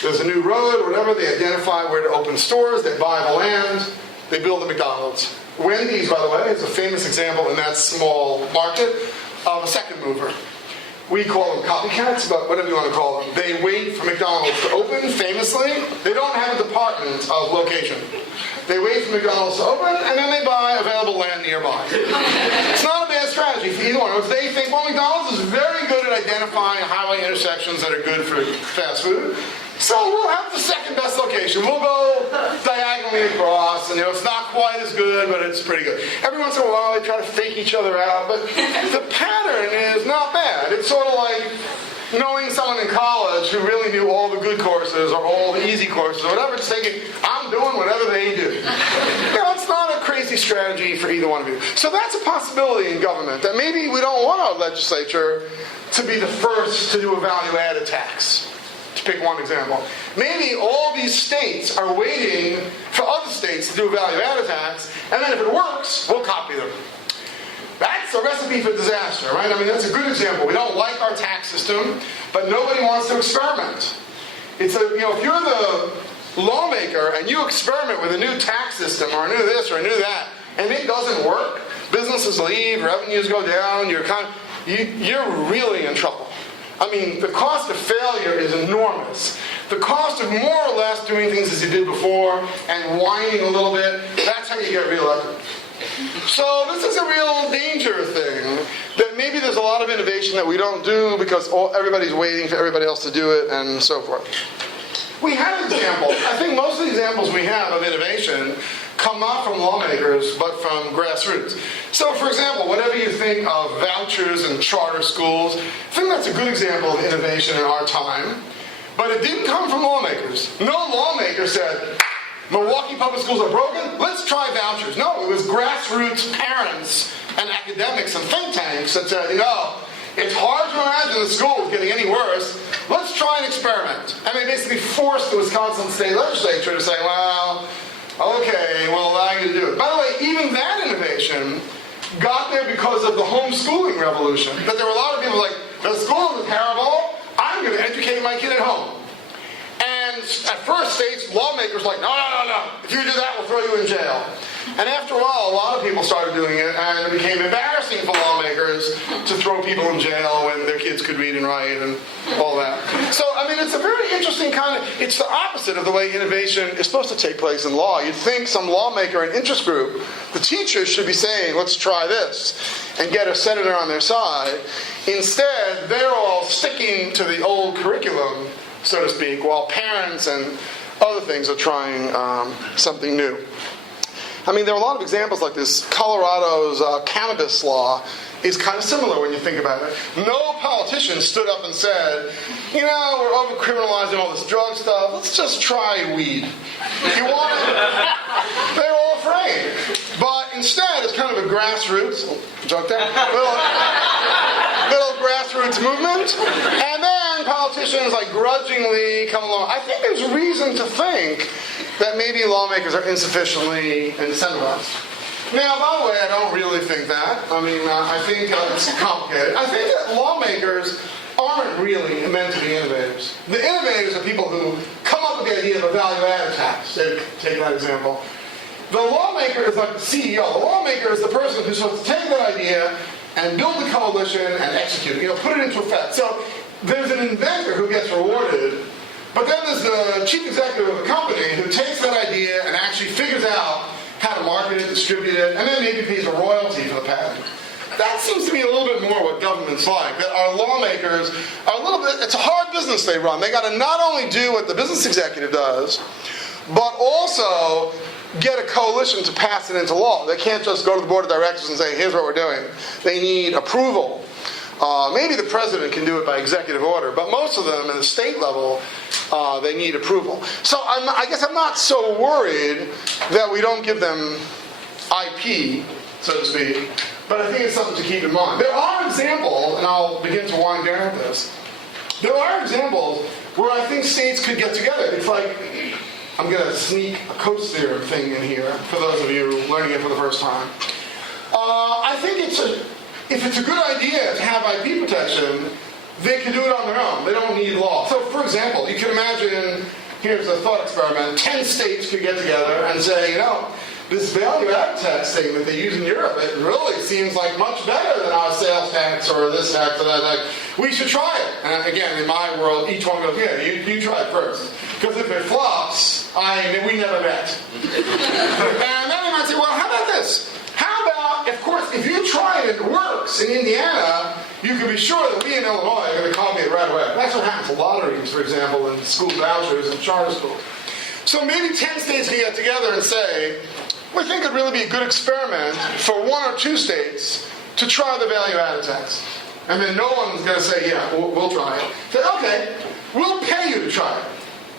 There's a new road or whatever, they identify where to open stores, they buy the land, they build the McDonald's. Wendy's, by the way, is a famous example in that small market of a second mover. We call them copycats, but whatever you want to call them. They wait for McDonald's to open, famously. They don't have a department of location. They wait for McDonald's to open, and then they buy available land nearby. It's not a bad strategy for either one. They think, well, McDonald's is very good at identifying highway intersections that are good for fast food. So we'll have the second best location. We'll go diagonally across, and it's not quite as good, but it's pretty good. Every once in a while, they try to fake each other out, but the pattern is not bad. It's sort of like knowing someone in college who really knew all the good courses or all the easy courses or whatever, just thinking, I'm doing whatever they do. It's not a crazy strategy for either one of you. So that's a possibility in government, that maybe we don't want our legislature to be the first to do a value-added tax. To pick one example. Maybe all these states are waiting for other states to do a value-added tax, and then if it works, we'll copy them. That's a recipe for disaster, right? I mean, that's a good example. We don't like our tax system, but nobody wants to experiment. If you're the lawmaker and you experiment with a new tax system or a new this or a new that, and it doesn't work, businesses leave, revenues go down, you're really in trouble. I mean, the cost of failure is enormous. The cost of more or less doing things as you did before and whining a little bit, that's how you get reelected. So this is a real danger thing, that maybe there's a lot of innovation that we don't do because everybody's waiting for everybody else to do it and so forth. We have examples. I think most of the examples we have of innovation come not from lawmakers, but from grassroots. So, for example, whatever you think of vouchers and charter schools, I think that's a good example of innovation in our time. But it didn't come from lawmakers. No lawmaker said, Milwaukee public schools are broken, let's try vouchers. No, it was grassroots parents and academics and think tanks that said, it's hard to imagine the schools getting any worse. let's try an experiment. And they basically forced the Wisconsin state legislature to say, well, okay, we'll allow you to do it. By the way, even that innovation got there because of the homeschooling revolution. That there were a lot of people like, the school is terrible, I'm going to educate my kid at home. And at first, states, lawmakers were like, no, no, no, no. If you do that, we'll throw you in jail. And after a while, a lot of people started doing it, and it became embarrassing for lawmakers to throw people in jail when their kids could read and write and all that. So, I mean, it's a very interesting kind of, it's the opposite of the way innovation is supposed to take place in law. You'd think some lawmaker and interest group, the teachers should be saying, let's try this, and get a senator on their side. Instead, they're all sticking to the old curriculum, so to speak, while parents and other things are trying something new. I mean, there are a lot of examples like this. Colorado's cannabis law is kind of similar when you think about it. No politician stood up and said, you know, we're over-criminalizing all this drug stuff. Let's just try weed. You want it? They're all afraid. But instead, it's kind of a grassroots, joke there? Little grassroots movement. And then politicians like grudgingly come along. I think there's reason to think that maybe lawmakers are insufficiently incentivized. Now, by the way, I don't really think that. I mean, I think it's complicated. I think that lawmakers aren't really meant to be innovators. The innovators are people who come up with the idea of a value-added tax. Take that example. The lawmaker is like the CEO. The lawmaker is the person who's supposed to take that idea and build a coalition and execute it, put it into effect. So there's an inventor who gets rewarded, but then there's the chief executive of a company who takes that idea and actually figures out how to market it, distribute it, and then maybe pays a royalty for the patent. That seems to be a little bit more what government's like. That our lawmakers are a little bit, it's a hard business they run. They got to not only do what the business executive does, but also get a coalition to pass it into law. They can't just go to the board of directors and say, here's what we're doing. They need approval. Maybe the president can do it by executive order, but most of them at the state level, they need approval. So I guess I'm not so worried that we don't give them IP, so to speak, but I think it's something to keep in mind. There are examples, and I'll begin to wind down this. There are examples where I think states could get together. It's like, I'm going to sneak a Coates theorem thing in here for those of you learning it for the first time. I think if it's a good idea to have IP protection, they can do it on their own. They don't need law. So, for example, you can imagine, here's a thought experiment, 10 states could get together and say, this value-added tax thing that they use in Europe, it really seems like much better than our sales tax or this tax or that tax. We should try it. And again, in my world, each one goes, yeah, you try it first. Because if it flops, we never met. And then they might say, well, how about this? How about, of course, if you try it and it works in Indiana, you can be sure that we in Illinois are going to copy it right away. That's what happens to lotteries, for example, and school vouchers and charter schools. So maybe 10 states can get together and say, we think it'd really be a good experiment for 1 or 2 states to try the value-added tax. And then no one's going to say, yeah, we'll try it. Say, okay, we'll pay you to try it.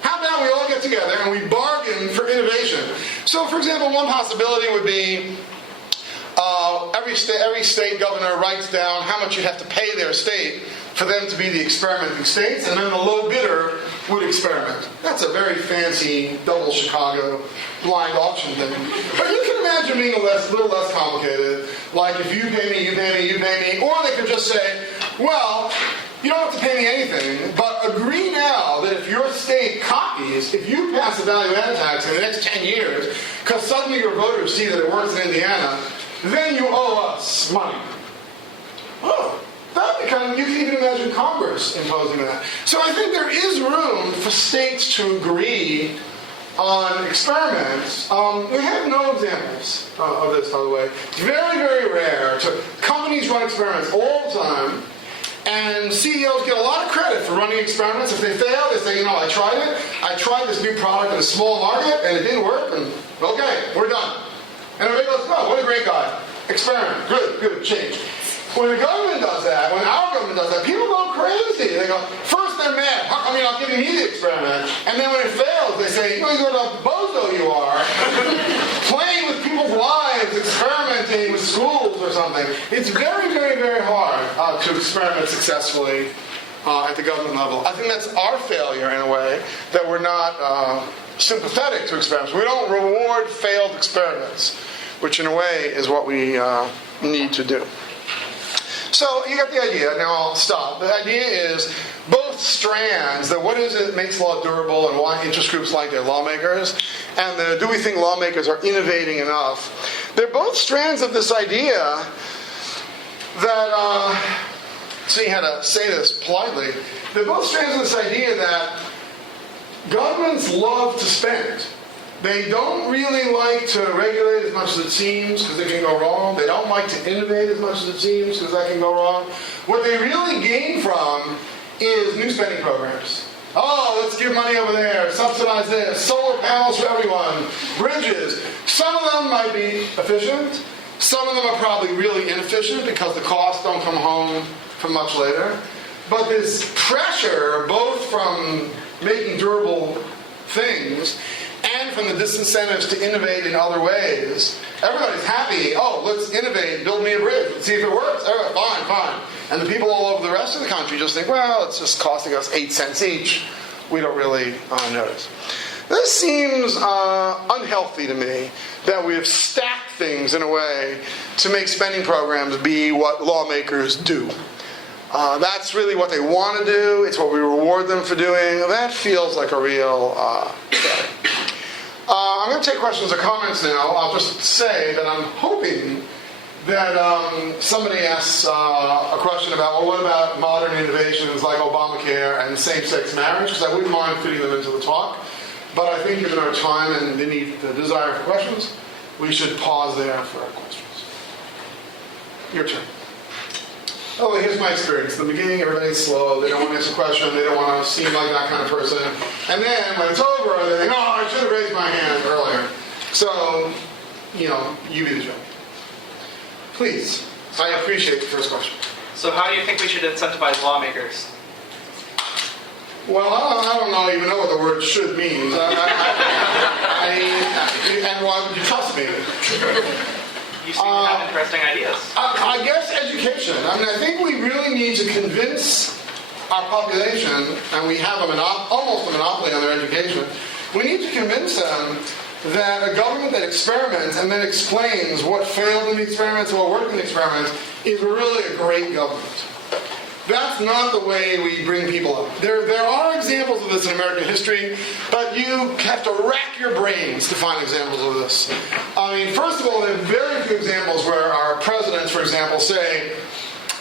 How about we all get together and we bargain for innovation? So, for example, one possibility would be every state governor writes down how much you have to pay their state for them to be the experimenting states, and then the low bidder would experiment. That's a very fancy double Chicago blind auction thing. But you can imagine being a little less complicated, like if you pay me, you pay me, you pay me, or they could just say, well, you don't have to pay me anything, but agree now that if your state copies, if you pass a value-added tax in the next 10 years, because suddenly your voters see that it works in Indiana, then you owe us money. Oh, that would be kind of, you can even imagine Congress imposing that. So I think there is room for states to agree on experiments. We have no examples of this, by the way. It's very, very rare. Companies run experiments all the time, and CEOs get a lot of credit for running experiments. If they fail, they say, I tried it. I tried this new product in a small market, and it didn't work, and okay, we're done. And everybody goes, oh, what a great guy. Experiment. Good, change. When the government does that, when our government does that, people go crazy. They go, first they're mad. How come you're not giving me the experiment? And then when it fails, they say, you know what a bozo you are. Playing with people's lives, experimenting with schools or something. It's very, very, very hard to experiment successfully at the government level. I think that's our failure in a way, that we're not sympathetic to experiments. We don't reward failed experiments, which in a way is what we need to do. So you got the idea. Now I'll stop. The idea is both strands, that what is it that makes law durable and why interest groups like their lawmakers, and the do we think lawmakers are innovating enough. They're both strands of this idea that, see how to say this politely, they're both strands of this idea that governments love to spend. They don't really like to regulate as much as it seems because it can go wrong. They don't like to innovate as much as it seems because that can go wrong. What they really gain from is new spending programs. Oh, let's give money over there, subsidize this, solar panels for everyone, bridges. Some of them might be efficient. Some of them are probably really inefficient because the costs don't come home for much later. But this pressure, both from making durable things and from the disincentives to innovate in other ways, everybody's happy. Oh, let's innovate, build me a bridge, let's see if it works. Fine. And the people all over the rest of the country just think, well, it's just costing us 8 cents each. We don't really notice. This seems unhealthy to me, that we have stacked things in a way to make spending programs be what lawmakers do. That's really what they want to do. It's what we reward them for doing. That feels like a real failure. I'm going to take questions or comments now. I'll just say that I'm hoping that somebody asks a question about, well, what about modern innovations like Obamacare and same-sex marriage? Because I wouldn't mind fitting them into the talk. But I think given our time and the desire for questions, we should pause there for our questions. Your turn. Oh, here's my experience. In the beginning, everybody's slow. They don't want to ask a question. They don't want to seem like that kind of person. And then when it's over, they think, oh, I should have raised my hand earlier. So, you be the judge. Please. I appreciate the first question. So how do you think we should incentivize lawmakers? Well, I don't even know what the word should means. And why would you trust me? You seem to have interesting ideas. I guess education. I think we really need to convince our population, and we have almost a monopoly on their education, we need to convince them that a government that experiments and then explains what failed in the experiments and what worked in the experiments is really a great government. That's not the way we bring people up. There are examples of this in American history, but you have to rack your brains to find examples of this. First of all, there are very few examples where our presidents, for example, say,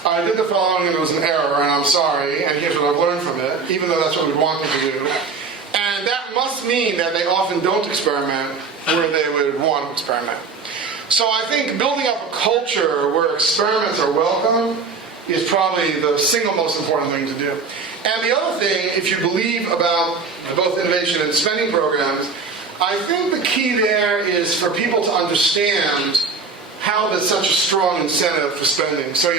I did the following and it was an error and I'm sorry, and here's what I've learned from it, even though that's what we want them to do. And that must mean that they often don't experiment where they would want to experiment. So I think building up a culture where experiments are welcome is probably the single most important thing to do. And the other thing, if you believe about both innovation and spending programs, I think the key there is for people to understand how there's such a strong incentive for spending. So,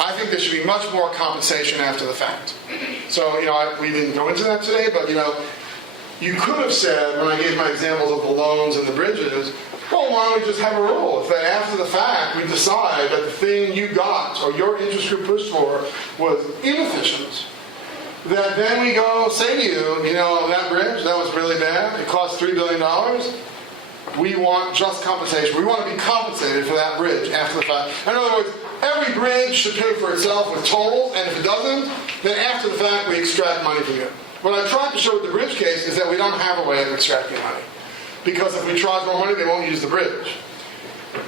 I think there should be much more compensation after the fact. So, we didn't go into that today, but, you could have said, when I gave my examples of the loans and the bridges, well, why don't we just have a rule? If after the fact we decide that the thing you got or your interest group pushed for was inefficient, that then we go say to you, that bridge, that was really bad. It cost $3 billion. We want just compensation. We want to be compensated for that bridge after the fact. In other words, every bridge should pay for itself with tolls, and if it doesn't, then after the fact we extract money from you. What I tried to show with the bridge case is that we don't have a way of extracting money. Because if we charge more money, they won't use the bridge.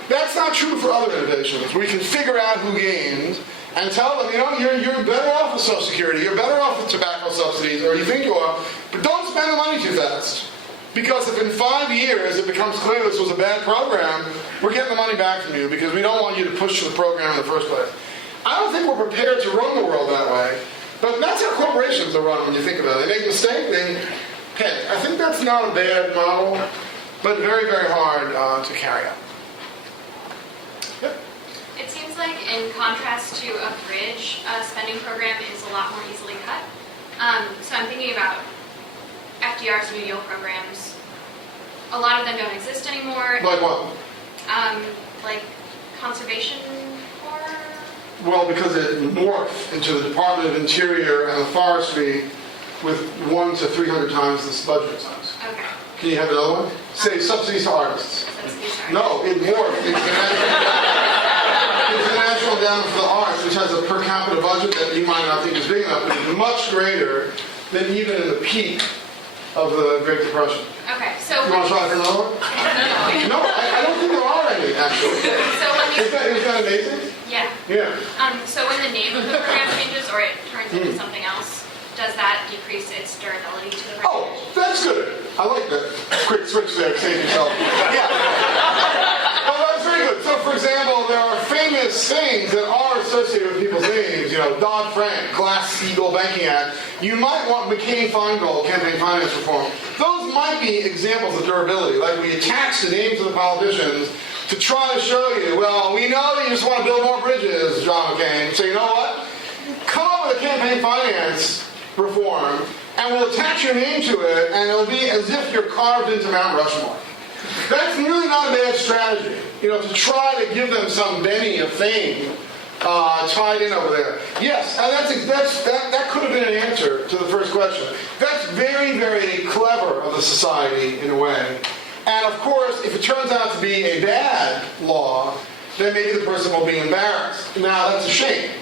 That's not true for other innovations. We can figure out who gained and tell them, you're better off with Social Security, you're better off with tobacco subsidies, or you think you are, but don't spend the money too fast. Because if in 5 years it becomes clear this was a bad program, we're getting the money back from you because we don't want you to push the program in the first place. I don't think we're prepared to run the world that way, but that's how corporations are run when you think about it. They make a mistake, they pay. I think that's not a bad model, but very, very hard to carry out. Yep. It seems like in contrast to a bridge, a spending program is a lot more easily cut. So I'm thinking about FDR's New Deal programs. A lot of them don't exist anymore. Like what? Like conservation corps. Well, because it morphed into the Department of Interior and the Forestry with 1 to 300 times this budget size. Okay. Can you have another one? Say subsidies to artists. Subsidies are- No, it morphed into the National Endowment for the Arts, which has a per capita budget that you might not think is big enough, but it's much greater than even in the peak of the Great Depression. Okay, so You want to try for another one? No, I don't think there are any, actually. so when Isn't that amazing? yeah. Yeah. So when the name of the program changes or it turns into something else, does that decrease its durability to the Oh, program? that's good. I like that. Quick switch there, save yourself. Yeah. Well, that's very good. So, for example, there are famous things that are associated with people's names. You know, Dodd-Frank, Glass-Steagall Banking Act. You might want McCain-Feingold, campaign finance reform. Those might be examples of durability. Like we attach the names of the politicians to try to show you, well, we know that you just want to build more bridges, John McCain. So you know what? Come up with a campaign finance reform, and we'll attach your name to it, and it'll be as if you're carved into Mount Rushmore. That's really not a bad strategy, to try to give them some Benny of fame tied in over there. Yes, and that could have been an answer to the first question. That's very, very clever of the society in a way. And of course, if it turns out to be a bad law, then maybe the person will be embarrassed. Now, that's a shame.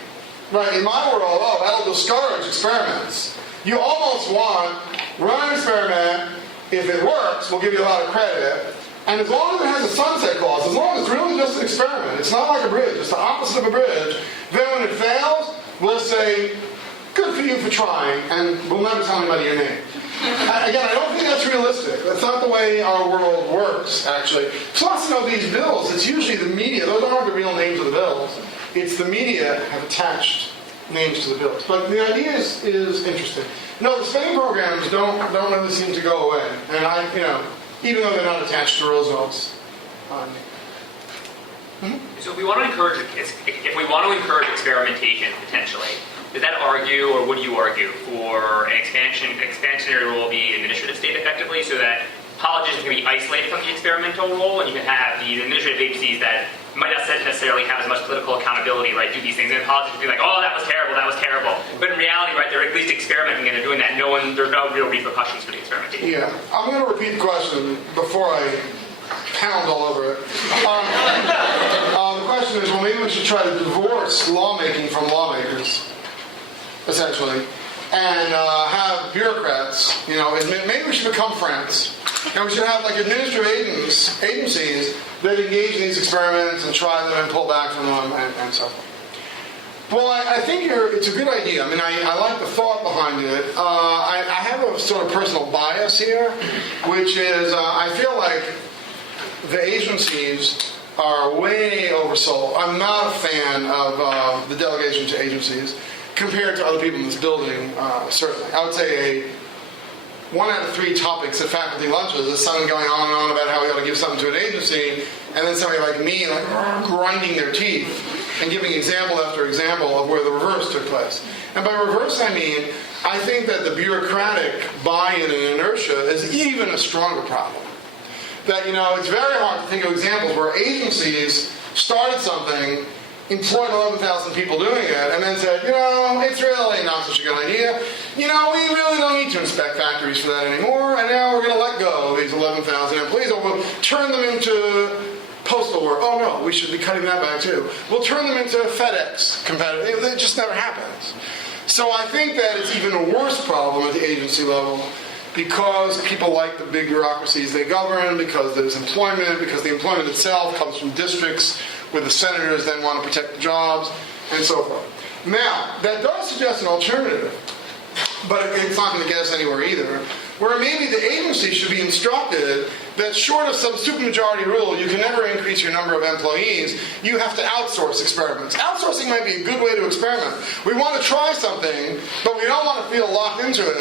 Right, in my world, that'll discourage experiments. You almost want, run an experiment, if it works, we'll give you a lot of credit, and as long as it has a sunset clause, as long as it's really just an experiment, it's not like a bridge, it's the opposite of a bridge, then when it fails, we'll say, good for you for trying, and we'll never tell anybody your name. Again, I don't think that's realistic. That's not the way our world works, actually. Plus, these bills, it's usually the media, those aren't the real names of the bills. It's the media have attached names to the bills. But the idea is interesting. No, the spending programs don't really seem to go away. And even though they're not attached to Roosevelt's So if we want to encourage experimentation potentially, does that argue, or would you argue, for an expansionary role be administrative state effectively, so that politicians can be isolated from the experimental role, and you can have these administrative agencies that might not necessarily have as much political accountability, right, do these things, and politicians be like, oh, that was terrible, but in reality, right, they're at least experimenting and they're doing that, there's no real repercussions for the experimentation. Yeah, I'm going to repeat the question before I pound all over it. The question is, well, maybe we should try to divorce lawmaking from lawmakers, essentially, and have bureaucrats, maybe we should become friends. And we should have administrative agencies that engage in these experiments and try them and pull back from them and so forth. Well, I think it's a good idea. I mean, I like the thought behind it. I have a sort of personal bias here, which is I feel like the agencies are way oversold. I'm not a fan of the delegation to agencies compared to other people in this building, certainly. I would say 1 out of 3 topics at faculty lunches is someone going on and on about how we ought to give something to an agency, and then somebody like me grinding their teeth and giving example after example of where the reverse took place. And by reverse, I mean, I think that the bureaucratic buy-in and inertia is even a stronger problem. That, it's very hard to think of examples where agencies started something, employed 11,000 people doing it, and then said, it's really not such a good idea. We really don't need to inspect factories for that anymore, and now we're going to let go of these 11,000 employees, or we'll turn them into postal work. Oh no, we should be cutting that back too. We'll turn them into FedEx competitive. It just never happens. So I think that it's even a worse problem at the agency level, because people like the big bureaucracies they govern, because there's employment, because the employment itself comes from districts where the senators then want to protect the jobs, and so forth. Now, that does suggest an alternative, but it's not going to get us anywhere either, where maybe the agency should be instructed that short of some supermajority rule, you can never increase your number of employees, you have to outsource experiments. Outsourcing might be a good way to experiment. We want to try something, but we don't want to feel locked into it.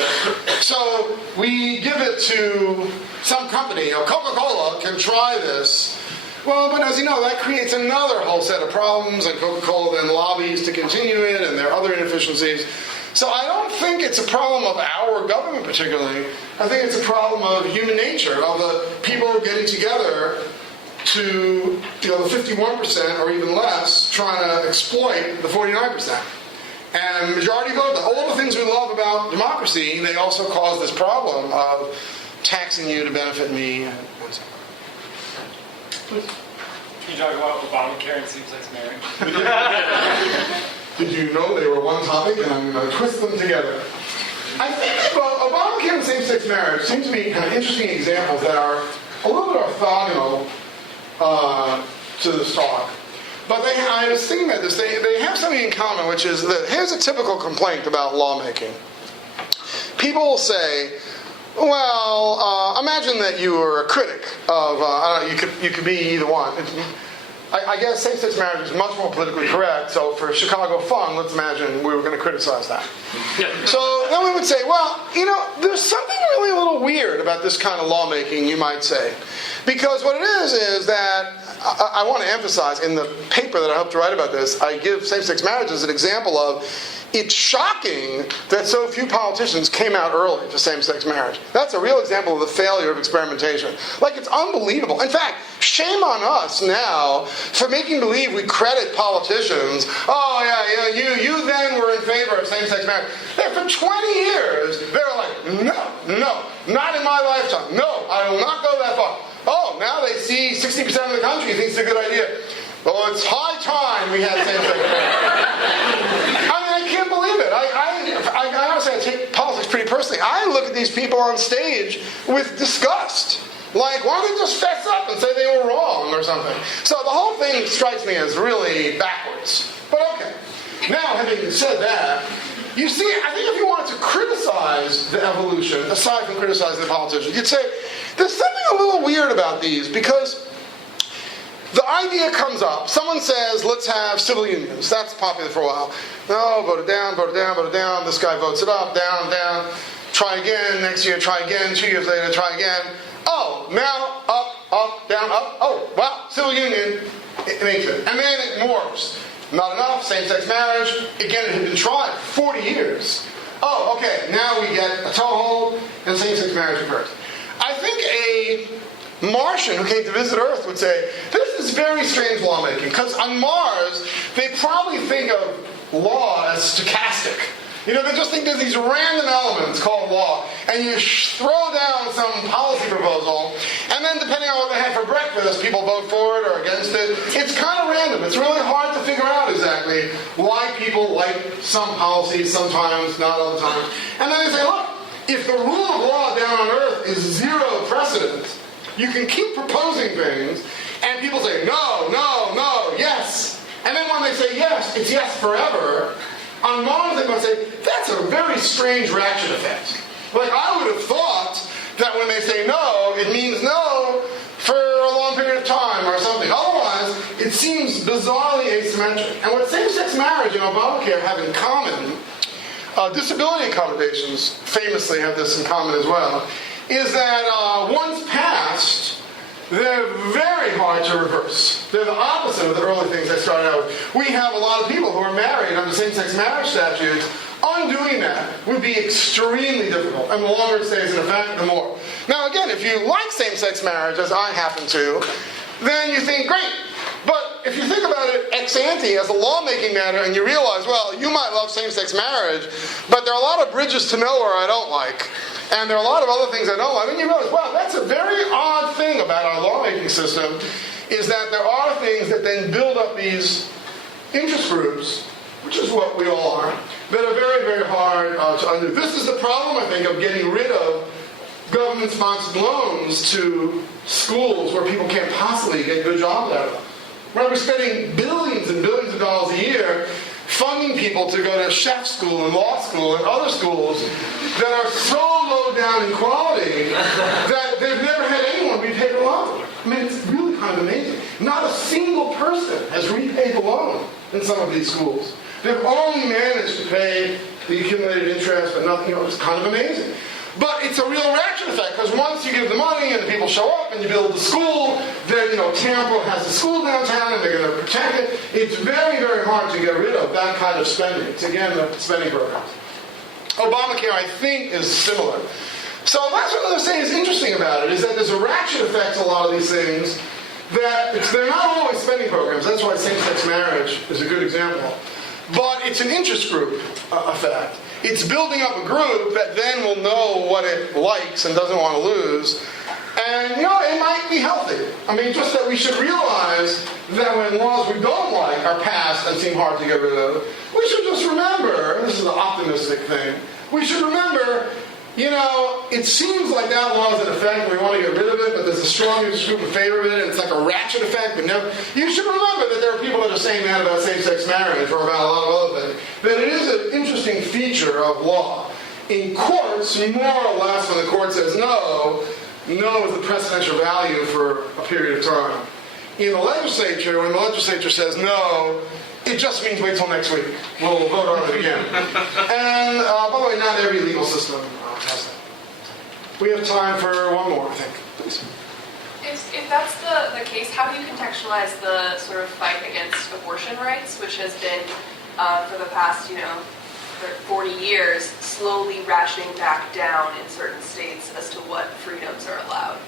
So we give it to some company. Coca-Cola can try this. Well, but as you know, that creates another whole set of problems, and Coca-Cola then lobbies to continue it, and there are other inefficiencies. So I don't think it's a problem of our government particularly. I think it's a problem of human nature, of the people getting together to, the 51% or even less, trying to exploit the 49%. And majority vote, all the things we love about democracy, they also cause this problem of taxing you to benefit me and so on. Can you talk about Obamacare and same-sex marriage? Did you know they were one topic and I'm going to twist them together? I think Obamacare and same-sex marriage seem to be kind of interesting examples that are a little bit orthogonal to this talk. But I was thinking about this. They have something in common, which is that here's a typical complaint about lawmaking. People will say, well, imagine that you were a critic of, I don't know, you could be either one. I guess same-sex marriage is much more politically correct, so for Chicago fun, let's imagine we were going to criticize that. So then we would say, well, there's something really a little weird about this kind of lawmaking, you might say. Because what it is that, I want to emphasize, in the paper that I hope to write about this, I give same-sex marriage as an example of, it's shocking that so few politicians came out early to same-sex marriage. That's a real example of the failure of experimentation. Like, it's unbelievable. In fact, shame on us now for making believe we credit politicians. Oh, yeah, you then were in favor of same-sex marriage. And for 20 years, they were like, no, not in my lifetime. No, I will not go that far. Oh, now they see 60% of the country thinks it's a good idea. Well, it's high time we had same-sex marriage. I can't believe it. I honestly, I take politics pretty personally. I look at these people on stage with disgust. Like, why don't they just fess up and say they were wrong or something? So the whole thing strikes me as really backwards. But okay. Now, having said that, you see, I think if you wanted to criticize the evolution, aside from criticizing the politicians, you'd say, there's something a little weird about these, because the idea comes up, someone says, let's have civil unions. That's popular for a while. No, vote it down, vote it down, vote it down. This guy votes it up, down, down. Try again, next year try again, 2 years later try again. Oh, now up, down, up. Oh, wow, civil union, it makes it. And then it morphs. Not enough, same-sex marriage. Again, it had been tried for 40 years. Oh, okay, now we get a toehold and same-sex marriage occurs. I think a Martian who came to visit Earth would say, this is very strange lawmaking, because on Mars, they probably think of law as stochastic. They just think there's these random elements called law, and you throw down some policy proposal, and then depending on what they had for breakfast, people vote for it or against it. It's kind of random. It's really hard to figure out exactly why people like some policies sometimes, not all the time. And then they say, look, if the rule of law down on Earth is zero precedent, you can keep proposing things, and people say, no, no, no, yes. And then when they say yes, it's yes forever. On Mars, they might say, that's a very strange ratchet effect. Like, I would have thought that when they say no, it means no for a long period of time or something. Otherwise, it seems bizarrely asymmetric. And what same-sex marriage and Obamacare have in common, disability accommodations famously have this in common as well, is that once passed, they're very hard to reverse. They're the opposite of the early things I started out with. We have a lot of people who are married under same-sex marriage statutes. Undoing that would be extremely difficult, and the longer it stays in effect, the more. Now again, if you like same-sex marriage, as I happen to, then you think, great. But if you think about it ex ante as a lawmaking matter, and you realize, well, you might love same-sex marriage, but there are a lot of bridges to nowhere I don't like. And there are a lot of other things I don't like. And you realize, wow, that's a very odd thing about our lawmaking system, is that there are things that then build up these interest groups, which is what we all are, that are very, very hard to undo. This is the problem, I think, of getting rid of government-sponsored loans to schools where people can't possibly get good jobs out of them. Right? We're spending billions and billions of dollars a year funding people to go to chef school and law school and other schools that are so low down in quality that they've never had anyone repay the loan. I mean, it's really kind of amazing. Not a single person has repaid the loan in some of these schools. They've only managed to pay the accumulated interest, but nothing else. It's kind of amazing. But it's a real ratchet effect, because once you give the money and the people show up and you build the school, then, Tampa has a school downtown and they're going to protect it. It's very, very hard to get rid of that kind of spending. It's, again, the spending programs. Obamacare, I think, is similar. So that's what I'm saying is interesting about it, is that there's a ratchet effect to a lot of these things, they're not always spending programs. That's why same-sex marriage is a good example. But it's an interest group effect. It's building up a group that then will know what it likes and doesn't want to lose. And, it might be healthy. I mean, just that we should realize that when laws we don't like are passed and seem hard to get rid of, we should just remember, this is an optimistic thing, we should remember, it seems like that law is in effect and we want to get rid of it, but there's a strong interest group in favor of it, and it's like a ratchet effect. But you should remember that there are people that are saying that about same-sex marriage or about a lot of other things. That it is an interesting feature of law. In courts, more or less, when the court says no is the precedential value for a period of time. In the legislature, when the legislature says no, it just means wait till next week. We'll vote on it again. And by the way, not every legal system has that. We have time for one more, I think. Please. If that's the case, how do you contextualize the sort of fight against abortion rights, which has been, for the past, for 40 years, slowly ratcheting back down in certain states as to what freedoms are allowed?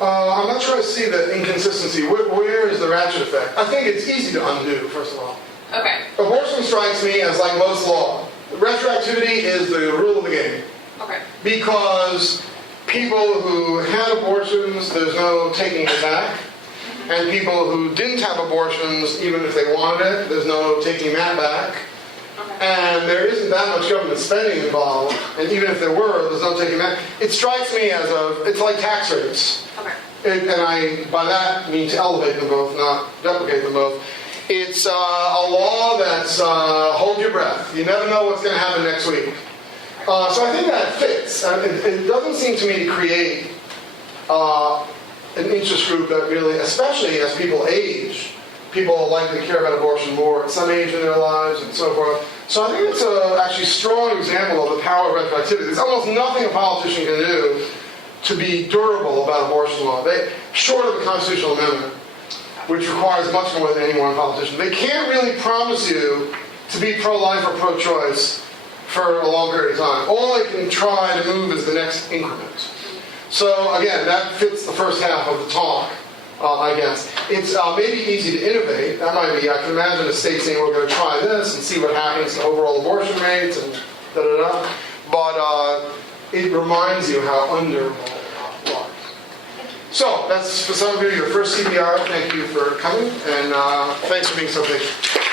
I'm not sure I see the inconsistency. Where is the ratchet effect? I think it's easy to undo, first of all. Okay. Abortion strikes me as like most law. Retroactivity is the rule of the game. Okay. Because people who had abortions, there's no taking it back. And people who didn't have abortions, even if they wanted it, there's no taking that back. Okay. And there isn't that much government spending involved, and even if there were, there's no taking that. It strikes me as it's like tax rates. Okay. And I, by that, mean to elevate them both, not deprecate them both. It's a law that's hold your breath. You never know what's going to happen next week. So I think that fits. It doesn't seem to me to create an interest group that really, especially as people age, people are likely to care about abortion more at some age in their lives and so forth. So I think it's actually a strong example of the power of retroactivity. There's almost nothing a politician can do to be durable about abortion law. Short of the constitutional amendment, which requires much more than any one politician. They can't really promise you to be pro-life or pro-choice for a long period of time. All they can try to move is the next increment. So again, that fits the first half of the talk, I guess. It's maybe easy to innovate. That might be, I can imagine a state saying, we're going to try this and see what happens to overall abortion rates and da-da-da. But it reminds you how under law is. So that's, for some of you, your first CBR. Thank you for coming, and thanks for being so patient.